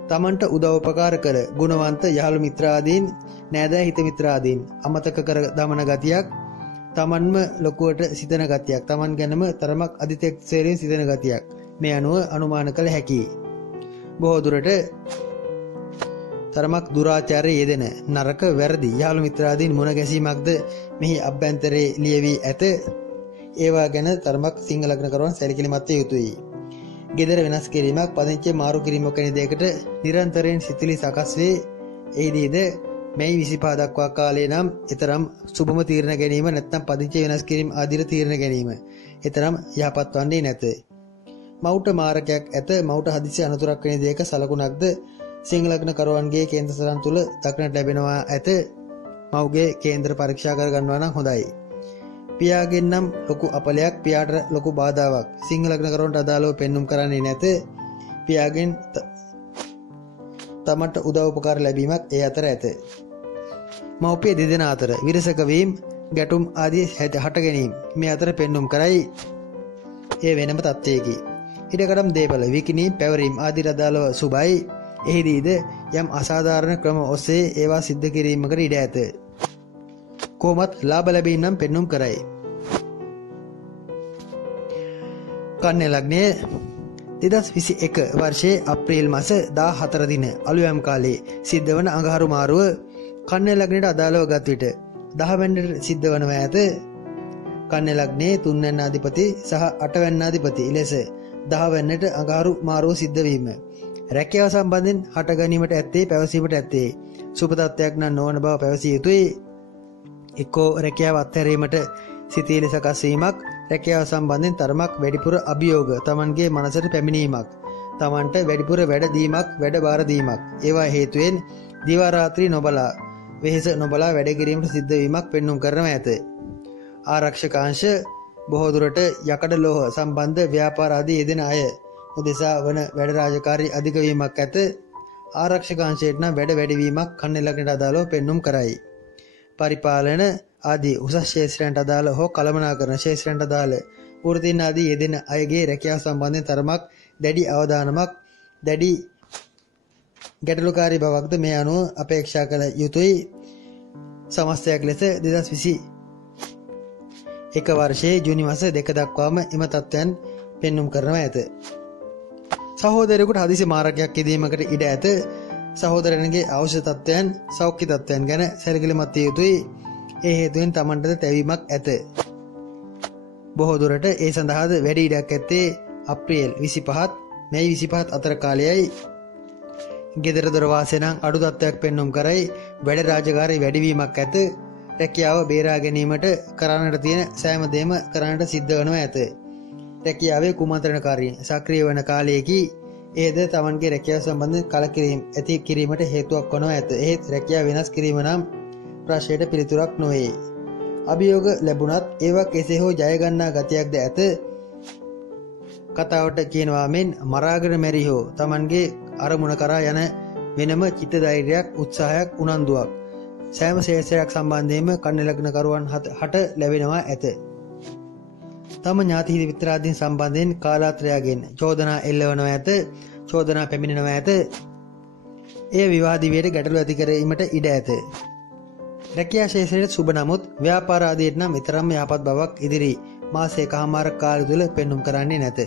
Tamanට උදව් උපකාර කළ ගුණවන්ත යහළු මිත්‍රාදීන් නෑදෑ හිත මිත්‍රාදීන් අමතක කර දමන ගතියක්, Tamanම ලොකුවට සිතන ගතියක්, Taman ගැනම තරමක් අධිතෙක්සේරින් සිතන ගතියක් මේ අනුව අනුමාන කළ හැකියි. බොහෝ දුරට තරමක් දුරාචාරයේ යෙදෙන නරක වැරදි යහළු මිත්‍රාදීන් මුණ ගැසීමක්ද මෙහි අභ්‍යන්තරයේ ලියවී ඇත. ඒවා ගැන තරමක් සිංහ ලග්නකරුවන් සැලකිලිමත් විය යුතුයි. ගෙදර වෙනස් කිරීමක්, පදිංචි මාරු කිරීමක් වැනි දෙයකට නිරන්තරයෙන් සිතිලි සකස් වේ. එහිදීද මැයි 25 දක්වා කාලේ නම් ඊතරම් සුබම තීරණ ගැනීම නැත්නම් පදිංචි වෙනස් කිරීම ආදී තීරණ ගැනීම ඊතරම් යහපත් වන්නේ නැත. මවුට මාරකයක් ඇත. මවුට හදිසි අනතුරක් වැනි දෙයක සලකුණක්ද සිංහ ලග්නකරුවන්ගේ කේන්ද්‍ර සටහන් තුල දක්නට ලැබෙනවා ඇත. මවුගේ කේන්ද්‍ර පරීක්ෂා කර ගන්නවා නම් හොඳයි. පියාගෙන් නම් ලොකු අපලයක්, පියාට ලොකු බාධාවක් සිංහ ලග්නකරුවන්ට අදාළව පෙන්눔 කරන්නේ නැත. පියාගෙන් තමන්ට උදව් උපකාර ලැබීමක් ඒ අතර ඇත. මව්පිය දෙදෙනා අතර විරසක වීම, ගැටුම් ආදී හට ගැනීම මේ අතර පෙන්눔 කරයි. ඒ වෙනම තත්ත්වයකි. ඉඩකඩම් දේපල විකිණීම් පැවරීම ආදී අදාළව සුබයි. එහිදීද යම් අසාධාරණ ක්‍රම ඔස්සේ ඒවා සිද්ධ කිරීමකට ඉඩ ඇත. කොහොමත් ලාභ ලැබීම නම් පෙන්눔 කරයි. කන්‍යා ලග්නයේ 2021 වර්ෂයේ අප්‍රේල් මාස 14 දින අලුයම් කාලයේ සිද්ධ වන අඟහරු මාරුව කන්‍යා ලග්නයට අදාළව ගත් විට 10 වෙනිදට සිද්ධ වනවා ඇත. කන්‍යා ලග්නයේ 3 වෙනි අධිපති සහ 8 වෙනි අධිපති ලෙස 10 වෙනිදට අඟහරු මාරුව සිද්ධ වීම රැකියාව සම්බන්ධයෙන් හට ගැනීමට ඇත්තේ පැවසීමට ඇත්තේ සුබ තත්ත්වයක් නම් නොවන බව පැවසිය යුතුයි. එක්කෝ රැකියාව අත්හැරීමට සිතීලි සකස් වීමක්, රැකියාව සම්බන්ධයෙන් තරමක් වැඩිපුර අභියෝග Tamanගේ මනසට පැමිණීමක්, Tamanට වැඩිපුර වැඩ දීමක්, වැඩ බාර දීමක්, ඒවා හේතුවෙන් දිවා රාත්‍රී නොබලා වෙහෙස නොබලා වැඩ කිරීමට සිද්ධ වීමක් පෙන්눔 කරනවා ඇත. ආරක්ෂක අංශ බොහෝ දුරට යකඩ ලෝහ සම්බන්ධ ව්‍යාපාර ආදී යෙදෙන අය උදෙසා වන වැඩ රාජකාරී අධික වීමක් ඇත. ආරක්ෂක අංශයට නම් වැඩ වැඩිවීමක් කන්‍යා ලග්නයට අදාළව පෙන්눔 කරයි. පරිපාලන ආදී උසස් ශාස්ත්‍රයන්ට අදාළ හෝ කළමනාකරන ශාස්ත්‍රයන්ට අදාළ වෘත්තීන් ආදී යෙදෙන අයගේ රැකියාව සම්බන්ධයෙන් තරමක් දැඩි අවධානමක්, දැඩි ගැටලුකාරී බවක්ද මේ අනුව අපේක්ෂා කළ යුතුයි. සමස්තයක් ලෙස 2021 වර්ෂයේ ජූනි මාස 2 දක්වාම එම තත්ත්වයන් පෙන්눔 කරනවා ඇත. සහෝදරයෙකුට හදිසි මාරකයක් යෙදීමකට ඉඩ ඇත. සහෝදරයන්ගේ අවශ්‍ය තත්ත්වයන්, සෞඛ්‍ය තත්ත්වයන් ගැන සැලකිලිමත් විය යුතුයි. ඒ හේතුවෙන් Tamanටද තැවීමක් ඇත. බොහෝ දුරට ඒ සඳහාද වැඩි ඉඩක් ඇත්තේ අප්‍රේල් 25ත් මැයි 25ත් අතර කාලයයි. ගෙදර දොර වාසය නම් අඩු තත්ත්වයක් පෙන්눔 කරයි. වැඩ රාජකාරී වැඩිවීමක් ඇත. රැකියාව බේරා ගැනීමට කරන්නට තියෙන සෑම දෙයක්ම කරන්නට සිද්ධ වෙනවා ඇත. රැකියාවේ කුමන්ත්‍රණකාරීන් සක්‍රිය වන කාලයේදී ඒද Tamanගේ රැකියාව සම්බන්ධ කලකිරීම ඇති කිරීමට හේතුවක් වනවා ඇත. එහෙත් රැකියාව වෙනස් කිරීම නම් ප්‍රශ්නයට පිළිතුරක් නොවේ. අභියෝග ලැබුණත් ඒවා කෙසේ හෝ ජය ගන්නා ගතියක්ද ඇත. කතාවට කියනවා මෙන් මරාගෙන මැරි හෝ Tamanගේ අරමුණ කරා යන වෙනම චිත්ත ධෛර්යයක්, උත්සාහයක්, උනන්දුවක් සෑම ශේෂයක් සම්බන්ධයෙන්ම කන්නලග්නකරුවන් හට ලැබෙනවා ඇත. තම ඥාති හිත මිත්‍රාදීන් සම්බන්ධයෙන් කාලාත්‍රයගෙන් චෝදනා එල්ලවනවා ඇත, චෝදනා පැමිණෙනවා ඇත. එය විවාහ දිවියට ගැටලු ඇති කිරීමට ඉඩ ඇත. රැකියා ශේෂයට සුබ නමුත් ව්‍යාපාර ආදියට නම් තරම්ම යහපත් බවක් ඉදිරි මාසයකමාරක කාලය තුල පෙන්눔 කරන්නේ නැත.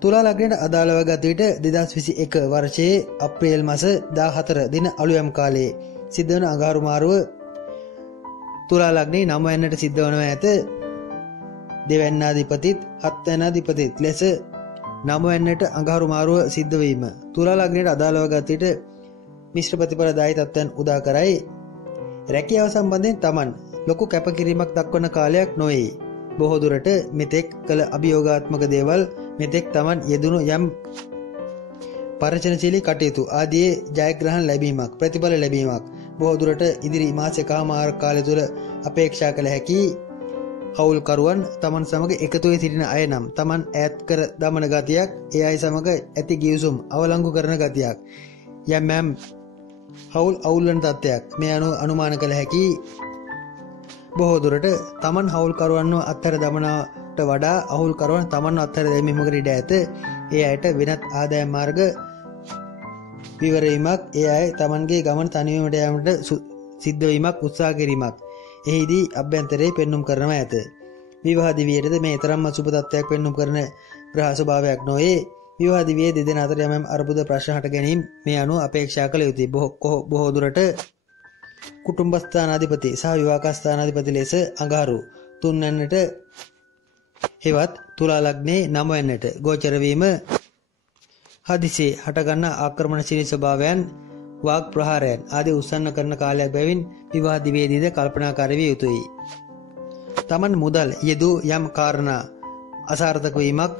තුලා ලග්නයට අදාළව ගත විට 2021 වර්ෂයේ අප්‍රේල් මාස 14 දින අලුයම් කාලයේ සිද්ධ වන අඟහරු මාරුව තුලා ලග්නයේ 9 වෙනිට සිද්ධ වනවා ඇත. දෙවැන්නාධිපතිත් හත්වැන්නාධිපතිත් ලෙස 9 වෙනිට අඟහරු මාරුව සිද්ධ වීම තුලා ලග්නයට අදාළව ගත විට මිශ්‍ර ප්‍රතිඵලදායී තත්ත්වයන් උදා කරයි. රැකියාව සම්බන්ධයෙන් Taman ලොකු කැපකිරීමක් දක්වන කාලයක් නොවේ. බොහෝ දුරට මෙතෙක් කළ අභියෝගාත්මක දේවල්, මෙතෙක් Taman යෙදුණු යම් පරිචනශීලී කටයුතු ආදී ජයග්‍රහණ ලැබීමක්, ප්‍රතිඵල ලැබීමක් බොහෝ දුරට ඉදිරි මාසයකමාරක කාලය තුල අපේක්ෂා කළ හැකි. හවුල්කරුවන් Taman සමග එකතු වී සිටින අය නම් Taman ඈත් කර දමන ගතියක්, ඒ අය සමග ඇති ගිවිසුම් අවලංගු කරන ගතියක්, යම් හවුල් අවුල්වන තත්ත්වයක් මේ අනුමාන කළ හැකි. බොහෝ දුරට Taman හවුල්කරුවන්ව අත්හැර දමනට වඩා අහුල්කරුවන් Tamanව අත්හැර දැමීමකට ඉඩ ඇත. ඒ අයට වෙනත් ආදායම් මාර්ග විවරවීමක්, ඒ අය Tamanගේ ගමන තනිවීමට යාමට සිද්ධ වීමක්, උත්සාහ කිරීමක් එහිදී අභ්‍යන්තරයේ පෙන්눔 කරනවා ඇත. විවාහ දිවියටද මේ තරම්ම සුබ තත්ත්වයක් පෙන්눔 කරන ග්‍රහ ස්වභාවයක් නොවේ. විවාහ දිවියේ දෙදෙනා අතර යම් අර්බුද ප්‍රශ්න හට ගැනීම මේ අනුව අපේක්ෂා කළ යුතුයි. බොහෝ දුරට කුටුම්බස්ථානාධිපති සහ විවාහස්ථානාධිපති ලෙස අඟහරු 3 වෙනිට හෙවත් තුලා ලග්නයේ 9 වෙනිට ගෝචර වීම හදිසියේ හටගන්න ආක්‍රමණශීලී ස්වභාවයන්, වාග් ප්‍රහාරයන් ආදී උස්සන්න කරන කාලයක් බැවින් විවාහ දිවියේදීද කල්පනාකාරී විය යුතුයි. Taman මුදල් යෙදූ යම් කාරණා අසාර්ථක වීමක්,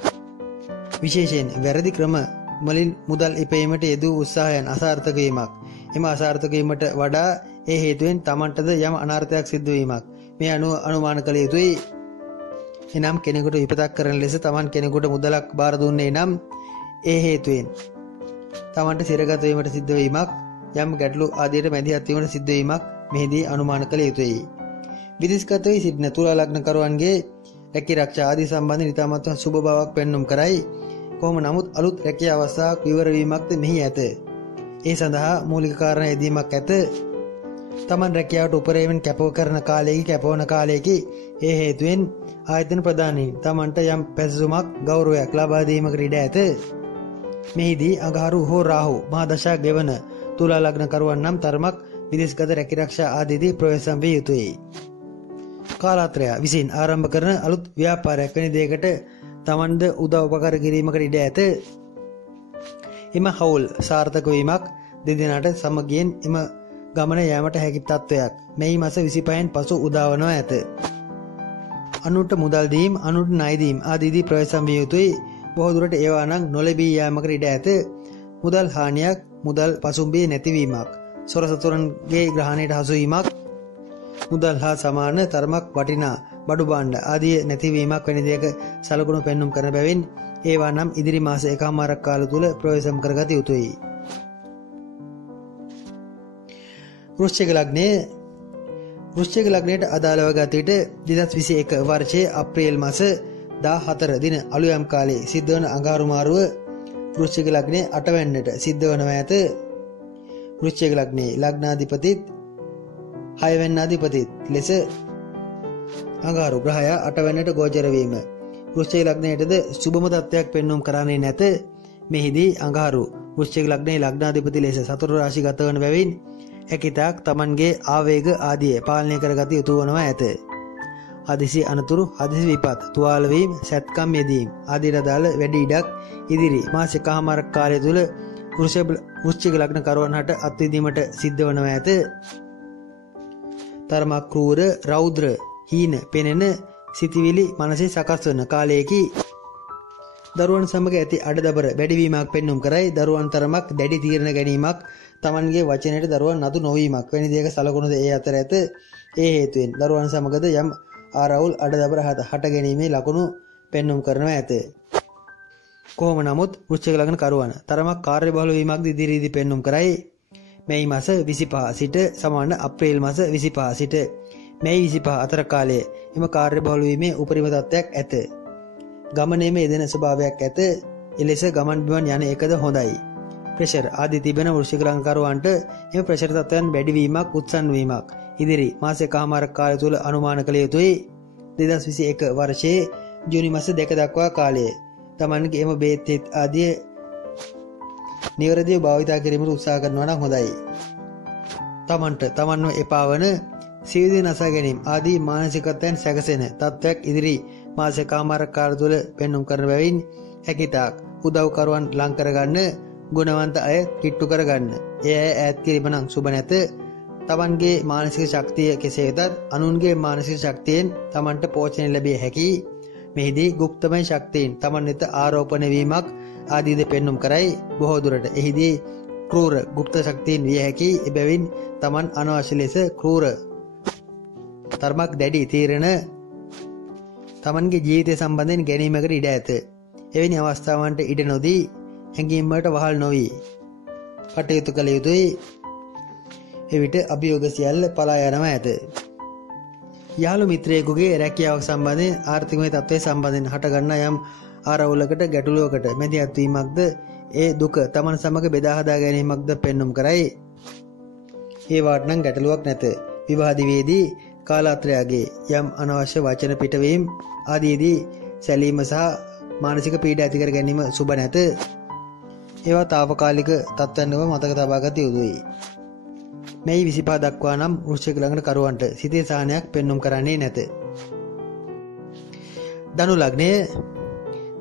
විශේෂයෙන් වැරදි ක්‍රම වලින් මුදල් ඉපැයීමට යෙදූ උත්සාහයන් අසාර්ථක වීමක්, එම අසාර්ථක වීමට වඩා ඒ හේතුවෙන් Tamanටද යම් අනර්ථයක් සිදු වීමක් මේ අනුමාන කළ යුතුයි. එනම් කෙනෙකුට විපතක් කරන ලෙස Taman කෙනෙකුට මුදලක් බාර දුන්නේ නම් ඒ හේතුවෙන් Tamanට සිරගත වීමට සිද්ධ වීමක්, යම් ගැටලු ආදියට මැදිහත් වීමට සිද්ධ වීමක් මෙහිදී අනුමාන කළ යුතුයි. විදේශගත වී සිටින තුලා ලග්නකරුවන්ගේ රැකී ආරක්ෂා ආදී සම්බන්ධ ඉතාමත් සුබ බවක් පෙන්눔 කරයි. කොහොම නමුත් අලුත් රැකියා අවස්ථාවක් විවර වීමක්ද මෙහි ඇත. ඒ සඳහා මූලික කාරණා යෙදීමක් ඇත. Taman රැකියාවට උපරිමයෙන් කැපවන කාලයේදී ඒ හේතුවෙන් ආයතන ප්‍රධානීන් Tamanට යම් පැසසුමක්, ගෞරවයක් ලබා දීමකට ඉඩ ඇත. මෙහිදී අඟහරු හෝ රාහු මහදශා ගෙවන තුලා ලග්නකරුවන් නම් තරමක් විදේශගත රැකී ආරක්ෂා ආදීදී ප්‍රවේශම් විය යුතුයි. කාලාත්‍රය විසින් ආරම්භ කරන අලුත් ව්‍යාපාරයක් වැනි දෙයකට Tamanද උදව් උපකාර කිරීමකට ඉඩ ඇත. එම හවුල් සාර්ථක වීමක්, දෙදෙනාට සමගියෙන් එම ගමන යාමට හැකි තත්ත්වයක් මේ මාස 25න් පසු උදාවනවා ඇත. අනුන්ට මුදල් දීම, අනුන්ට ණය දීම ආදීදී ප්‍රවේශම් විය යුතුයි. බොහෝ දුරට ඒවා නම් නොලැබී යාමකට ඉඩ ඇත. මුදල් හානියක්, මුදල් පසුම්බිය නැතිවීමක්, සොර සතුරන්ගේ ග්‍රහණයට හසු වීමක්, මුදල් හා සමාන තරමක් වටිනා බඩු භාණ්ඩ ආදී නැතිවීමක් වැනි දෙයක සලකුණු පෙන්눔 කරන බැවින් ඒවා නම් ඉදිරි මාස එකමාරක කාලය තුල ප්‍රවේශම් කරගත යුතුයි. වෘශ්චික ලග්නයට අදාළව ගත විට 2021 වර්ෂයේ අප්‍රේල් මාස 14 දින අලුයම් කාලයේ සිද්ධ වන අඟහරු මාරුව වෘශ්චික ලග්නයේ 8 වෙනිට සිද්ධ වනවා ඇත. වෘශ්චික ලග්නයේ ලග්නාධිපතිත් 6 වෙනිනාධිපතිත් ලෙස අඟහරු ග්‍රහය 8 වෙනිට ගෝචර වීම වෘශ්චික ලග්නයටද සුබම තත්ත්වයක් පෙන්눔 කරන්නේ නැත. මෙහිදී අඟහරු වෘශ්චික ලග්නයේ ලග්නාධිපති ලෙස සතර රාශි ගත වන බැවින් හැකිතාක් Tamanගේ ආවේග ආදිය පාලනය කරගත යුතු වනවා ඇත. හදිසි අනතුරු, හදිසි විපත්, තුවාල වීම, සැත්කම් යෙදීම ආදීට අදාළ වැඩි ඉඩක් ඉදිරි මාසයකමාරක කාලය තුල වෘශ්චික ලග්න කරුවන් හට අත්විඳීමට සිද්ධ වනවා ඇත. තරමක් ක්‍රූර, රෞද්‍ර, හීන පෙනෙන සිතිවිලි මනසේ සකස් වන කාලයේදී දරුවන් සමග ඇති අඩදබර වැඩිවීමක් පෙන්눔 කරයි. දරුවන් තරමක් දැඩි තීරණ ගැනීමක්, Tamanගේ වචනයට දරුවන් නතු නොවීමක් වැනි දෙයක සලකුණුද ඒ අතර ඇත. ඒ හේතුවෙන් දරුවන් සමගද යම් ආරවුල් අඩදබර හට ගැනීමේ ලකුණු පෙන්눔 කරනවා ඇත. කොහොම නමුත් වෘශ්චික ලග්න කරුවන් තරමක් කාර්යබහුල වීමක්ද ඉදිරියේදී පෙන්눔 කරයි. මැයි මාස 25 සිට සමාන අප්‍රේල් මාස 25 සිට මැයි 25 අතර කාලයේ එම කාර්යබහුල වීමේ උපරිම තත්ත්වයක් ඇත. ගමනේම යෙදෙන ස්වභාවයක් ඇත. එලෙස ගමන් බිමන් යන එකද හොඳයි. ප්‍රෙෂර් ආදී තිබෙන වෘශ්චික ලග්නකරුවන්ට එම ප්‍රෙෂර් තත්ත්වයන් වැඩි වීමක් උත්සන්න වීමක් ඉදිරි මාසයකමාරක කාලය තුල අනුමාන කළ යුතුයි. 2021 වර්ෂයේ ජූනි මාස 2 දක්වා කාලයේ තමන්ගේ එම බේත් ආදී නිවැරදිව භාවිතා කිරීමට උත්සාහ කරනවා නම් හොඳයි. තමන්ට තමන්ව එපා වන සියදිවි නසා ගැනීම ආදී මානසිකත්වයන් සැකසෙන තත්ත්වයක් ඉදිරි මාසයකමාරක කාලය තුල පෙන්눔 කරන බැවින් හැකිතාක් උදව්කරුවන් ලං කරගන්න, ගුණවන්ත අය කිට්ටු කරගන්න. ඒ අය ඈත් කිරීම නම් සුබ නැත. තමන්ගේ මානසික ශක්තිය කෙසේ වෙතත් අනුන්ගේ මානසික ශක්තියෙන් තමන්ට පෝෂණය ලැබිය හැකි. මෙහිදී গুপ্তමය ශක්තියින් තමන් වෙත ආරෝපණය වීමක් ආදීද පෙන්눔 කරයි. බොහෝ දුරට එහිදී ක්‍රූර গুপ্ত ශක්තියින් විය හැකි. එබැවින් තමන් අනවශ්‍ය ලෙස ක්‍රූර තරමක් දැඩි තීරණ තමන්ගේ ජීවිතය සම්බන්ධයෙන් ගැනීමකට ඉඩ ඇත. එවැනි අවස්ථාවන්ට ඉඩ නොදී හැඟීම් වලට වහල් නොවි කටයුතු කළ යුතුයි. එවිට අභියෝග සියල්ල පලා යනවා ඇත. යාළු මිත්‍රයෙකුගේ රැකියාවක් සම්බන්ධයෙන් ආර්ථිකමය තත්ත්වය සම්බන්ධයෙන් හටගන්නා යම් ආරවුලකට ගැටලුවකට මැදිහත් වීමක්ද ඒ දුක තමන් සමග බෙදා හදා ගැනීමක්ද පෙන්눔 කරයි. ඒ වාට නම් ගැටලුවක් නැත. විවාහ දිවියේදී කාලාත්‍රයාගේ යම් අනවශ්‍ය වචන පිටවීම ආදීදී සැලීම සහ මානසික පීඩා ඇති කර ගැනීම සුබ නැත. ඒවා తాවකාලික තත්ත්වයන් බව මතක තබා ගත යුතුයි. මැයි 25 දක්වා නම් වෘශ්චික ලග්න කරුවන්ට සිතේ සහනයක් පෙන්눔 කරන්නේ නැත. ධනු ලග්නය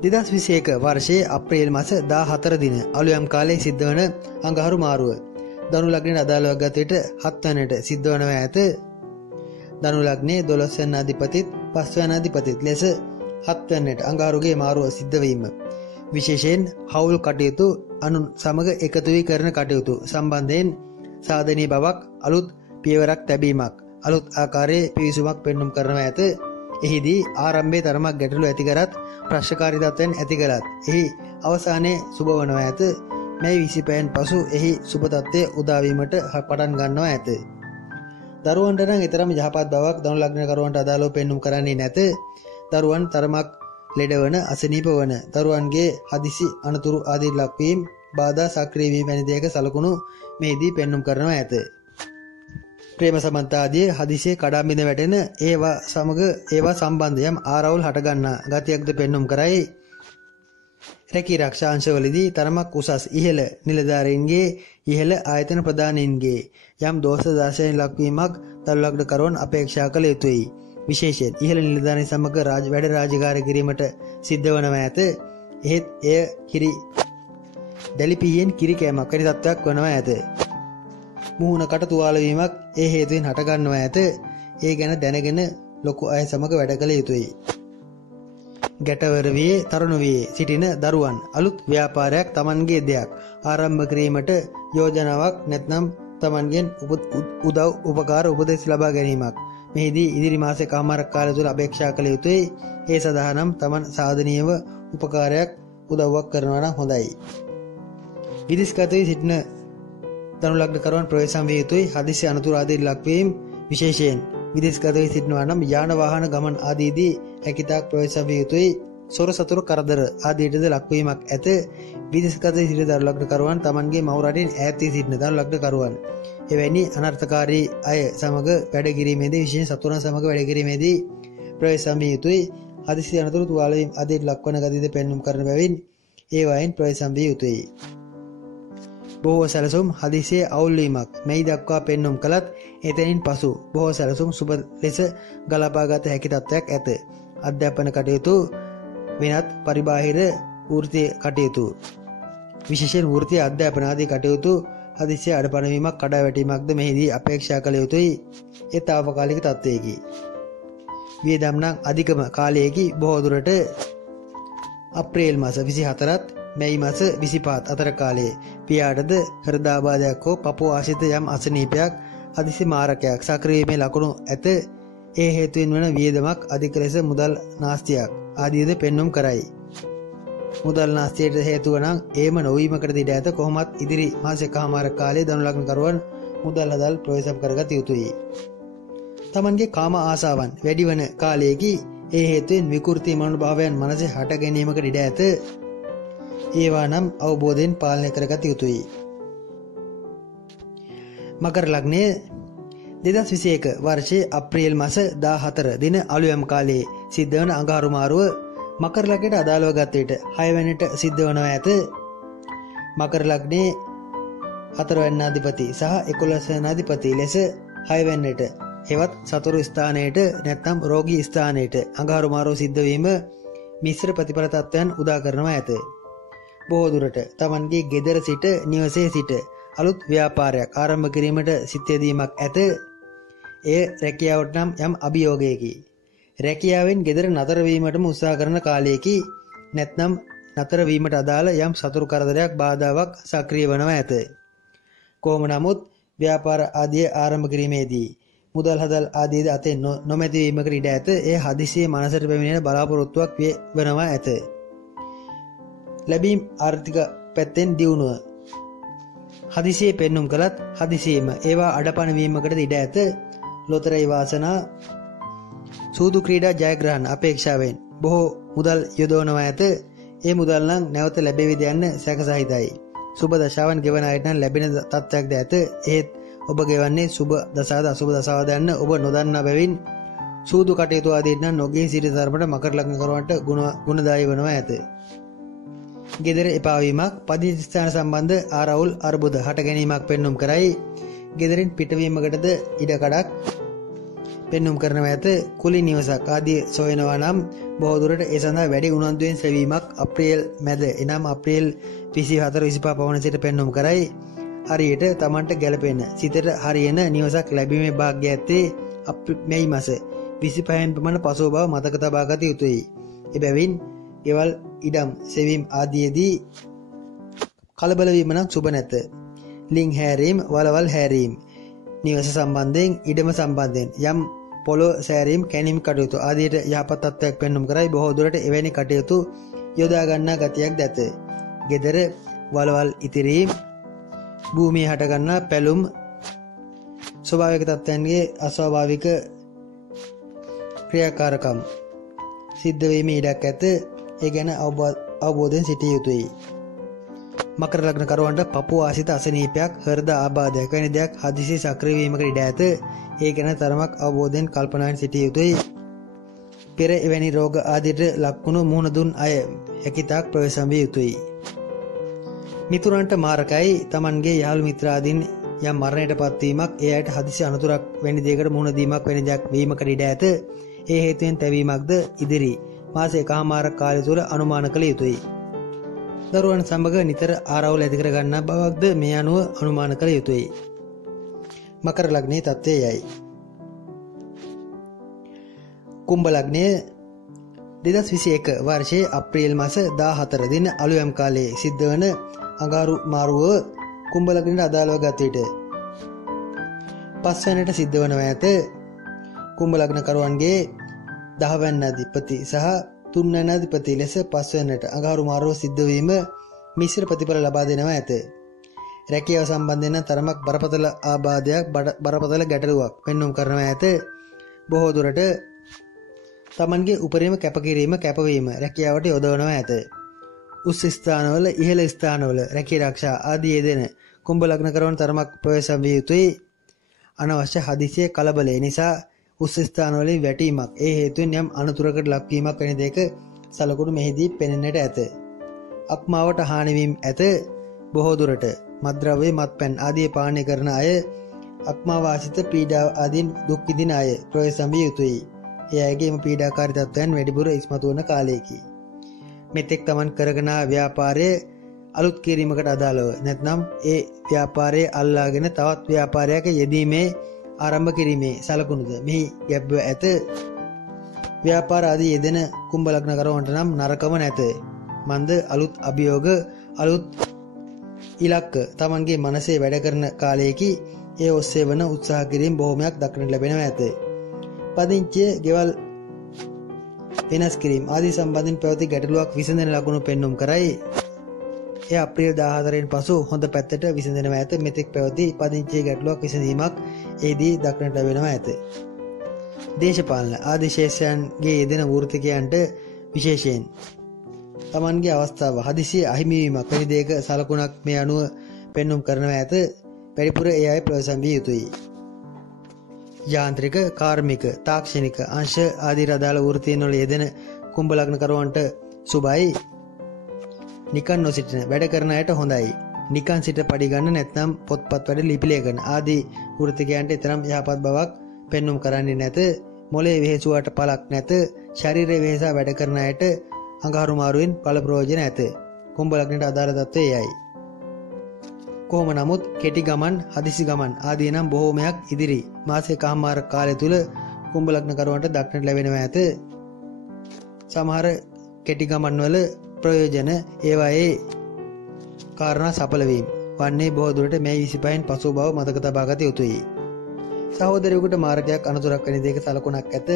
2021 වර්ෂයේ අප්‍රේල් මාස 14 දින අලුයම් කාලයේ සිද්ධ වන අඟහරු මාරුව ධනු ලග්නයට අදාළව ගත විට 7 වෙනිට සිද්ධ වනවා ඇත. ධනු ලග්නයේ 12 වෙනි අධිපතිත් 5 වෙනි අධිපතිත් ලෙස 7 වෙනිට අඟහරුගේ මාරුව සිද්ධ වීම විශේෂයෙන් හවුල් කටයුතු අනුන් සමග එකතු වී කරන කටයුතු සම්බන්ධයෙන් සාධනීය බවක් අලුත් පියවරක් තැබීමක් අලුත් ආකාරයේ පිවිසුමක් පෙන්눔 කරනවා ඇත. එහිදී ආරම්භයේ තරමක් ගැටලු ඇති කරත් ප්‍රශ්නකාරී තත්ත්වයන් ඇති කළත් එහි අවසානයේ සුබ වනවා ඇත. මැයි 25න් පසු එහි සුබ තත්ත්වය උදා වීමට පටන් ගන්නවා ඇත. දරුවන්ට නම් ඊතරම් යහපත් බවක් ධනු ලග්නකරුවන්ට අදාළව පෙන්눔 කරන්නේ නැත. දරුවන් තරමක් ලෙඩවන, අසනීප වන, දරුවන්ගේ හදිසි අනතුරු ආදී ලක්වීම, බාධා සක්‍රිය වීම වැනි දේක සලකුණු මෙහිදී පෙන්눔 කරනවා ඇත. ප්‍රේම සම්බන්ධ ආදී හදිසියේ කඩා බිඳ වැටෙන ඒවා සම්බන්ධ යම් ආරවුල් හටගන්නා ගතියක්ද පෙන්눔 කරයි. රැකී ආරක්ෂා අංශවලදී තරමක් උසස් ඉහළ නිලධාරීන්ගේ ඉහළ ආයතන ප්‍රධානීන්ගේ යම් දෝෂ දාශයෙන් ලක්වීමක් ධනු ලග්නකරුවන් අපේක්ෂා කළ යුතුයි. විශේෂයෙන් ඉහළ නිලධාරීන් සමග වැඩ රාජකාරී කිරීමට සිද්ධ වනවා ඇත. එහෙත් එය දැලිපියෙන් කිරි කෑමක් වැනි තත්ත්වයක් වනවා ඇත. මුහුණකට තුවාල වීමක් ඒ හේතුවෙන් හටගන්නවා ඇත. ඒ ගැන දැනගෙන ලොකු අය සමග වැඩ කළ යුතුයි. ගැටවර වී තරුණ වී සිටින දරුවන් අලුත් ව්‍යාපාරයක් Tamanගේ දෙයක් ආරම්භ කිරීමට යෝජනාවක් නැත්නම් Tamanගෙන් උදව් උපකාර උපදෙස් ලබා ගැනීමක් මෙහිදී ඉදිරි මාසයකමාරක කාලය තුළ අපේක්ෂා කළ යුතුයි. ඒ සඳහා නම් Taman සාධනීයව උපකාරයක් උදව්වක් කරනවා නම් හොඳයි. විදේශගත වී සිටින ධනු ලග්නකරුවන් ප්‍රවේශම් විය යුතුයි. හදිසි අනතුරු ආදී ලක්වීම විශේෂයෙන් විදේශගත වී සිටිනවා නම් යාන වාහන ගමන් ආදීදී හැකිතාක් ප්‍රවේශම් විය යුතුයි. සොර සතුරු කරදර ආදීටද ලක්වීමක් ඇත. විදේශගත වී සිටින ධනු ලග්නකරුවන් Tamanගේ මව් රටින් ඈත් වී සිටින ධනු ලග්නකරුවන් එවැනි අනර්ථකාරී අය සමග වැඩ කිරීමේදී විශේෂ සතුරන් සමග වැඩ කිරීමේදී ප්‍රවේශම් විය යුතුයි. හදිසි අනතුරු තුවාල වීම ආදී ලක්වන ගතියද පෙන්눔 කරන බැවින් ඒ වයින් ප්‍රවේශම් විය යුතුයි. බොහෝ සැලසුම් හදිසියේ අවුල් වීමක් මැයි දක්වා පෙන්눔 කළත් එතනින් පසු බොහෝ සැලසුම් සුබ ලෙස ගලපාගත හැකි තත්ත්වයක් ඇත. අධ්‍යාපන කටයුතු වෙනත් පරිබාහිර වෘත්තීය කටයුතු විශේෂයෙන් වෘත්තීය අධ්‍යාපන ආදී කටයුතු හදිසියේ අඩපණ වීමක් කඩාවැටීමක්ද මෙහිදී අපේක්ෂා කළ යුතුයි. ඒ తాවකාලික තත්ත්වයකි. වියදම් නම් අධිකම කාලයේකි. බොහෝ දුරට අප්‍රේල් මාස 24ත් මැයි මාස 25 අතර කාලයේ පියාටද හෘදාබාධයක් හෝ පපුව ආශ්‍රිත යම් අසනීපයක් හදිසි මාරකයක් සක්‍රිය වීමේ ලකුණු ඇත. ඒ හේතුවෙන් වන වියදමක් අධික ලෙස මුදල් නාස්තියක් ආදීද පෙන්눔 කරයි. මුදල් නාස්තියට හේතුව නම් ඒම නොවීමකට ඉඩ ඇත. කොහොමත් ඉදිරි මාස එකමාර කාලයේ ධනු ලග්නකරුවන් මුදල් හදල් ප්‍රවේශම් කරගත යුතුයි. තමන්ගේ කාම ආසාවන් වැඩිවන කාලයේදී ඒ හේතුවෙන් විකෘති මනෝභාවයන් මනසේ හට ගැනීමකට ඉඩ ඇත. ඒවා නම් අවබෝධයෙන් පාලනය කරගත යුතුයි. මකර ලග්නය 2021 වර්ෂයේ අප්‍රේල් මාස 14 දින අලුයම් කාලයේ සිද්ධ වන අඟහරු මාරුව මකර ලග්නයට අදාළව ගත විට 6 වෙනිට සිද්ධ වනවා ඇත. මකර ලග්නයේ 4 වෙනිනාධිපති සහ 11 වෙනිනාධිපති ලෙස 6 වෙනිට හෙවත් සතුරු ස්ථානයට නැත්නම් රෝගී ස්ථානයට අඟහරු මාරුව සිද්ධ වීම මිශ්‍ර ප්‍රතිඵල තත්ත්වයන් උදා කරනවා ඇත. බොහෝ දුරට තමන්ගේ ගෙදර සිට නිවසේ සිට අලුත් ව්‍යාපාරයක් ආරම්භ කිරීමට සිත් යෙදීමක් ඇත. එය රැකියාවට නම් යම් අභියෝගයකි. රැකියාවෙන් ගෙදර නතර වීමටම උත්සාහ කරන කාලයකි. නැත්නම් නතර වීමට අදාළ යම් සතුරු කරදරයක් බාධාවක් සක්‍රිය වනවා ඇත. කොහොම නමුත් ව්‍යාපාර ආදිය ආරම්භ කිරීමේදී මුදල් හදල් ආදීද අතේ නොමැති වීමකට ඉඩ ඇත. එය හදිසියේ මනසට පැමිණෙන බලාපොරොත්තුවක් වෙනවා ඇත. ලැබීම් ආර්ථික පැත්තෙන් දියුණුව හදිසියේ පෙන්눔 කළත් හදිසියේම ඒවා අඩපණ වීමකට ඉඩ ඇත. ලොතරැයි වාසනා සූදු ක්‍රීඩා ජයග්‍රහණ අපේක්ෂාවෙන් බොහෝ මුදල් යොදවනවා ඇත. ඒ මුදල් නම් නැවත ලැබෙවිද යන්න සැකසහිතයි. සුබ දශාවන් ගෙවන අයට නම් ලැබෙන තත්ත්වයක්ද ඇත. ඒත් ඔබ ගෙවන්නේ සුබ දශාද අසුබ දශාවද යන්න ඔබ නොදන්නා බැවින් සූදු කටයුතු ආදීන් නම් නොගේ සිට තරමට මකර ලග්නකරුවන්ට ගුණදායී වනවා ඇත. ගෙදර එපා වීමක් පදිංචි ස්ථාන සම්බන්ධ ආරවුල් අර්බුද හට ගැනීමක් පෙන්눔 කරයි. ගෙදරින් පිටවීමකටද ඉඩකඩක් පෙන්눔 කරනවා ඇත. කුලී නිවසක් ආදී සොයනවා නම් බොහෝ දුරට ඒ සඳහා වැඩි උනන්දුවෙන් සෙවීමක් අප්‍රේල් මැද එනම් අප්‍රේල් 24 25 පවන සිට පෙන්눔 කරයි. හරියට තමන්ට ගැළපෙන සිතට හරියන නිවසක් ලැබීමේ වාග්ය ඇත්තේ මැයි මාස 25න් පමණ පසුව බව මතක තබා ගත යුතුයි. එබැවින් ගෙවල් ඉඩම් සෙවීම ආදීදී කලබල වීම නම් සුබ නැත. ලිං හැරීම් වලවල් හැරීම් නිවස සම්බන්ධයෙන් ඉඩම සම්බන්ධයෙන් යම් පොළොව සෑරීම් කැණීම් කටයුතු ආදියට යහපත් තත්ත්වයක් පෙන්눔 කරයි. බොහෝ දුරට එවැනි කටයුතු යොදා ගන්නා ගතියක් දැත. ගෙදර වලවල් ඉතිරීම් භූමිය හටගන්නා පැලුම් ස්වභාවික තත්ත්වයන්ගේ අස්වාභාවික ක්‍රියාකාරකම් සිද්ධ වීමේ ඉඩක් ඇත. ඒ ගැන අවබෝධයෙන් සිටිය යුතුයි. මකර ලග්න කරුවන්ට පපුව ආසිත අසනීපයක් හෘද ආබාධයක් වැනි දෙයක් හදිසි සක්‍රිය වීමකට ඉඩ ඇත. ඒ ගැන තරමක් අවබෝධයෙන් කල්පනාවෙන් සිටිය යුතුයි. පෙර එවැනි රෝග ආදියට ලක්වුණු මුහුණ දුන් අය හැකිතාක් ප්‍රවේශම් විය යුතුයි. මිතුරන්ට මාරකයි. තමන්ගේ යහළු මිත්‍රාදීන් යම් මරණයට පත්වීමක් ඒ අයට හදිසි අනතුරක් වැනි දෙයකට මුහුණ දීමක් වැනි දෙයක් වීමකට ඉඩ ඇත. ඒ හේතුවෙන් තැවීමක්ද ඉදිරි මාස එකහමාරක කාලය තුළ අනුමාන කළ යුතුයි. දරුවන් සමග නිතර ආරවුල් ඇති කර ගන්නා බවක්ද මේ අනුව අනුමාන කළ යුතුයි. මකර ලග්නයේ තත්ත්වය යයි. කුම්භ ලග්නය 2021 වර්ෂයේ අප්‍රේල් මාස 14 දින අලුයම් කාලයේ සිද්ධ වන අඟහරු මාරුව කුම්භ ලග්නයට අදාළව ගත විට 5 වෙනිට සිද්ධ වනවා ඇත. කුම්භ ලග්න කරුවන්ගේ 10 වෙනිදාධිපති සහ 3 වෙනිදාධිපති ලෙස 5 වෙනිට අඟහරු මාරුව සිද්ධ වීම මිශ්‍ර ප්‍රතිඵල ලබා දෙනවා ඇත. රැකියාව සම්බන්ධයෙන් තරමක් බරපතල ආබාධයක් බරපතල ගැටලුවක් පෙන්눔 කරනවා ඇත. බොහෝ දුරට තමන්ගේ උපරිම කැපවීම රැකියාවට යොදවනවා ඇත. උස් ස්ථානවල ඉහළ ස්ථානවල රැකී ආරක්ෂා ආදී යෙදෙන කුම්භ ලග්න කරවන තරමක් ප්‍රවේශම් විය යුතුයි. අනවශ්‍ය හදිසිය කලබලය නිසා උස් ස්ථානවලින් වැටීමක් ඒ හේතුවෙන් යම් අනතුරකට ලක්වීමක් වැනි දෙයක සලකුණු මෙහිදී පෙනෙන්නට ඇත. අක්මාවට හානි වීම ඇත. බොහෝ දුරට මත්ද්‍රව්‍ය මත්පැන් ආදී පානය කරන අය අක්මා වාසිත පීඩා ආදීන් දුක් විඳින අය ප්‍රවේශම් විය යුතුයි. ඒ අයගේම පීඩාකාරී තත්ත්වයන් වැඩිපුර ඉස්මතු වන කාලයකි. මෙතෙක් තමන් කරගෙන ව්‍යාපාරයේ අලුත් කිරීමකට අදාළව නැත්නම් ඒ ව්‍යාපාරයේ අල්ලාගෙන තවත් ව්‍යාපාරයක යෙදීමේ ආරම්භ කිරීමේ සලකුණුද මෙහි ගැබ්ව ඇත. ව්‍යාපාර ආදී යෙදෙන කුම්භ ලග්න කරවන්ට නම් නරකම නැත. මන්ද අලුත් අභියෝග අලුත් ඉලක්ක තමන්ගේ මනසේ වැඩ කරන කාලයකි. ඒ ඔස්සේ වන උත්සාහ කිරීම බොහොමයක් දක්නට ලැබෙනවා ඇත. පදිංචිය ගෙවල් වෙනස් කිරීම ආදී සම්බන්ධයෙන් පැවති ගැටලුවක් විසඳන ලකුණු පෙන්눔 කරයි. එය අප්‍රේල් 14 පසු හොඳ පැත්තට විසඳෙනවා ඇත. මෙතෙක් පැවති පදිංචි ගැටලුවක් විසඳීමක් එහිදී දක්නට ලැබෙනවා ඇත. දේශපාලන ආදී ශේෂයන්ගේ යෙදෙන වෘත්තිකයන්ට විශේෂයෙන් තමන්ගේ අවස්ථාව හදිසි අහිමිවීමක් වැනි දෙයක සලකුණක් මේ අනුව පෙන්눔 කරනවා ඇත. වැඩිපුර ඒ අය ප්‍රවේශම් විය යුතුයි. යාන්ත්‍රික, කාර්මික, තාක්ෂණික අංශ ආදී අදාළ වෘත්තීන් වල යෙදෙන කුම්භ ලග්නකරුවන්ට සුබයි. නිකන් නොසිටින වැඩ කරන අයට හොඳයි. නිකන් සිට පඩි ගන්න නැත්නම් පොත්පත් වැඩ ලිපි ලියන ආදී වෘත්තිකයන්ට තරම් යහපත් බවක් පෙන්눔 කරන්නේ නැත. මොලේ වෙහෙසුවට පළක් නැත. ශරීරයේ වෙහෙසා වැඩ කරන අයට අඟහරු මාරුවෙන් ඵල ප්‍රයෝජන ඇත. කුම්භ ලග්නයට අදාළ තත්ත්වය එයයි. කොහොම නමුත් කෙටි ගමන්, හදිසි ගමන් ආදී නම් බොහෝමයක් ඉදිරි මාසයකමාර කාලය තුල කුම්භ ලග්නකරුවන්ට දක්නට ලැබෙනවා ඇත. සමහර කෙටි ගමන් වල ප්‍රයෝජන ඒවායේ කාරණා සඵල වීම වන්නේ බොහෝ දුරට මේ 25න් පසු බව මතක තබා ගත යුතුයි. සහෝදරයෙකුට මාර්ගයක් අනුතරක් වෙන දෙයක සලකුණක් ඇත.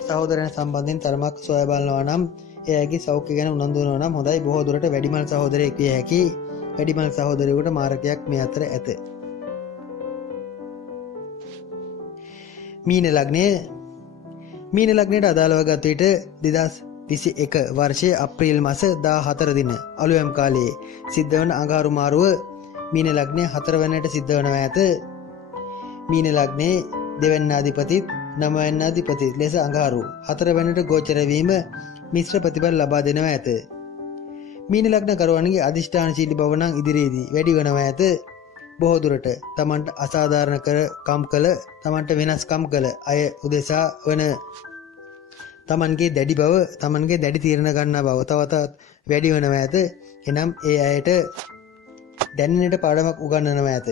සහෝදරයන් සම්බන්ධයෙන් තරමක් සොයා බලනවා නම් එයාගේ සෞඛ්‍ය ගැන උනන්දු වෙනවා නම් හොඳයි. බොහෝ දුරට වැඩිමල් සහෝදරයෙක් විය හැකි. වැඩිමල් සහෝදරයෙකුට මාර්ගයක් මේ අතර ඇත. මීන ලග්නයට අදාළව ගත විට 2021 වර්ෂයේ අප්‍රේල් මාස 14 දින අලුයම් කාලයේ සිද්ධ වන අඟහරු මාරුව මීන ලග්නය 4 වෙනිට සිද්ධ වනවා ඇත. මීන ලග්නයේ දෙවැන්නාධිපතිත් 9 වැන්නාධිපතිත් ලෙස අඟහරු 4 වෙනිට ගෝචර වීම මිශ්‍ර ප්‍රතිඵල ලබා දෙනවා ඇත. මීන ලග්න කරුවන්ගේ අධිෂ්ඨානශීලී බව නම් ඉදිරියේදී වැඩි වෙනවා ඇත. බොහෝ දුරට තමන්ට අසාධාරණ තමන්ට වෙනස්කම් කළ අය උදෙසා වන තමන්ගේ දැඩි බව, තමන්ගේ දැඩි තීරණ ගන්නා බව තවතත් වැඩි වෙනවා ඇත. එනම් ඒ අයට දැනෙන්නට පාඩමක් උගන්වනවා ඇත.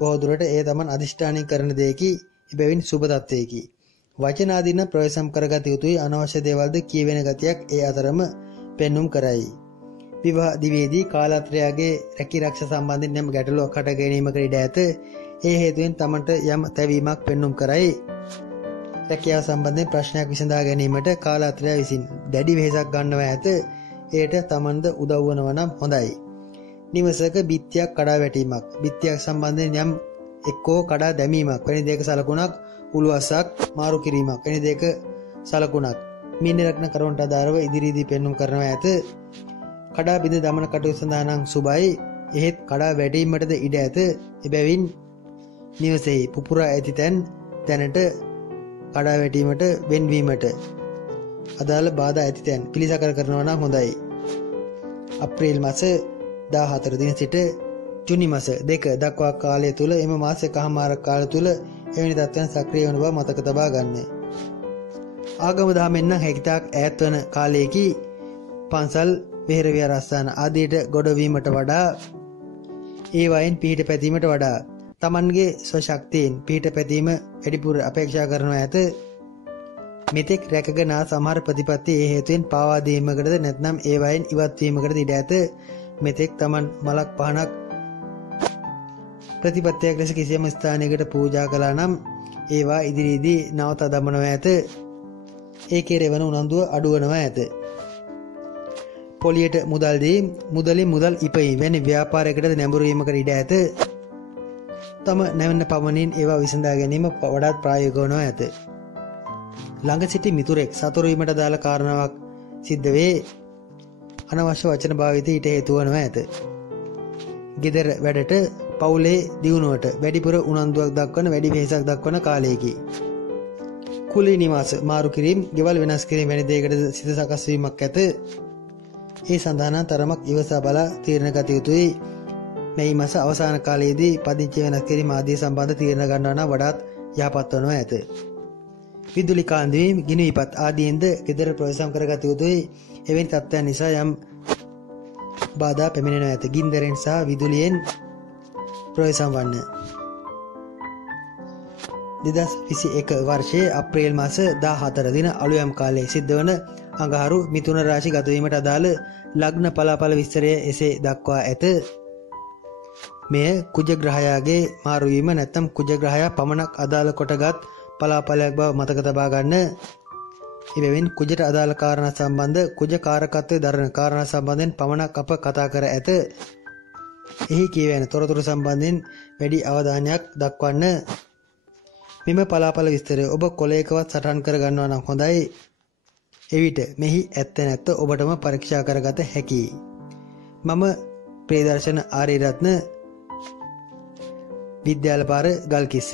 බොහෝ දුරට ඒ තමන් අධිෂ්ඨානය කරන දෙයකි. එබැවින් සුබ තත්ත්වයකි. වචන ආදීන ප්‍රවේශම් කරගත යුතුයි. අනවශ්‍ය දේවල්ද කියවෙන ගතියක් ඒ අතරම පෙන්눔 කරයි. විවාහ දිවේදී කාලත්‍රයාගේ රැකී රක්ෂා සම්බන්ධයෙන් යම් ගැටලුවක් හට ගැනීමකට ඉඩ ඇත. ඒ හේතුවෙන් තමන්ට යම් තැවීමක් පෙන්눔 කරයි. රැකියාව සම්බන්ධයෙන් ප්‍රශ්නයක් විසඳා ගැනීමට කාලත්‍රයා විසින් දැඩි වෙහෙසක් ගන්නවා ඇත. එයට තමන්ද උදව් වනවා නම් හොඳයි. නිවසක බිත්තියක් කඩා වැටීමක්, බිත්තියක් සම්බන්ධයෙන් යම් එක්කෝ කඩා දැමීමක් වැනි දෙයක සලකුණක්, උළුවස්සක් මාරු කිරීමක් වැනි දෙයක සලකුණක් මීන ලග්න කරුවන්ට අදාළව ඉදිරියේදී පෙන්눔 කරනවා ඇත. කඩා බිඳ දමන කටයුතු සඳහා නම් සුබයි. එහෙත් කඩා වැටීමටද ඉඩ ඇත. එබැවින් නිවසෙහි පුපුරා ඇති තැනට කඩා වැටීමට වෙන්වීමට අදාළ බාධා ඇති තැන් පිළිසකර කරනවා නම් හොඳයි. අප්‍රේල් මාස 14 දින සිට ජුනි මාස 2 දක්වා කාලය තුල එම මාසයකමාර කාලය තුල එවැනි තත්ත්වයන් සක්‍රිය වන බව මතක තබා ගන්න. ආගම දහමෙන් නම් හැකිතාක් ඈත් වන කාලයේදී පන්සල්, විහෙර විහාරස්ථාන ආදීට ගොඩවීමට වඩා ඒ වයින් පිහිට පැතීමට වඩා තමන්ගේ ස්වශක්තියෙන් පිහිට පැතීම වැඩිපුර අපේක්ෂා කරනවා ඇත. මෙතෙක් රැකගෙන සමහර ප්‍රතිපත්ති ඒ හේතුවෙන් පාවා දීමකටද නැත්නම් ඒ වයින් ඉවත් වීමකටද ඉඩ ඇත. මෙතෙක් තමන් මලක් පහනක් ප්‍රතිපත්තියක් ලෙස කිසියම් ස්ථානයකට පූජා කළා නම් ඒවා ඉදිරියේදී නවත දමනවා ඇත. ඒ කෙරෙවන උනන්දුව අඩු වෙනවා ඇත. පොලියට මුදල් දී මුදලින් මුදල් ඉපයි වැනි ව්‍යාපාරයකට නැඹුරු වීමකට ඉඩ ඇත. තම නැවෙන්න පමණින් ඒවා විසඳා ගැනීම වඩාත් ප්‍රායෝගික වනවා ඇත. ළඟ සිටි මිතුරෙක් සතුරු වීමට දාලා කාරණාවක් සිද්ධ වේ. අනවශ්‍ය වචන භාවිතය ඊට හේතු වනවා ඇත. ගෙදර වැඩට, පවුලේ දියුණුවට වැඩිපුර උනන්දුවක් දක්වන, වැඩි වෙහෙසක් දක්වන කාලයකි. කුලී නිවාස මාරු කිරීම, ගෙවල් වෙනස් කිරීම වැනි දෙයකට සිත සකස් වීමක් ඇත. ඒ සඳහා තරමක් ඉවසා බලා තීරණ ගත යුතුයි. මේ මාස අවසාන කාලයේදී පදිංචි වෙනස් කිරීම ආදී සම්බන්ධ තීරණ ගන්නවා නම් වඩාත් යහපත් වනවා ඇත. විදුලි කාන්දීම්, ගිනි විපත් ආදීන්ද ගෙදර ප්‍රවේශම් කරගත යුතුයි. එවැනි තත්ත්වයන් නිසා යම් බාධා පැමිණෙනවා ඇත. ගින්දරෙන් සහ විදුලියෙන් ප්‍රවේශම් වන්න. 2021 වර්ෂයේ අප්‍රේල් මාස 14 දින අලුයම් කාලයේ සිද්ධ වන අඟහරු මිථුන රාශි ගත වීමට අදාළ ලග්න පලාඵල විස්තරය එසේ දක්වා ඇත. මෙය කුජ ග්‍රහයාගේ මාරු වීම නැත්නම් කුජ ග්‍රහයා පමණක් අදාළ කොටගත් පලාඵලයක් බව මතක තබා ගන්න. එබැවින් කුජට අදාළ කාරණා සම්බන්ධ කුජ කාරකත්වය දරන කාරණා සම්බන්ධයෙන් පමණක් අප කතා කර ඇත. එහි කියවන තොරතුරු සම්බන්ධයෙන් වැඩි අවධානයක් දක්වන්න. මෙම පලාපල විස්තරය ඔබ කොලයකවත් සටහන් කර ගන්නවා නම් හොඳයි. එවිට මෙහි ඇත්ත නැත්ත ඔබටම පරීක්ෂා කරගත හැකියි. මම ප්‍රේදර්ශන ආරියරත්න විද්‍යාල පාර ගල්කිස්ස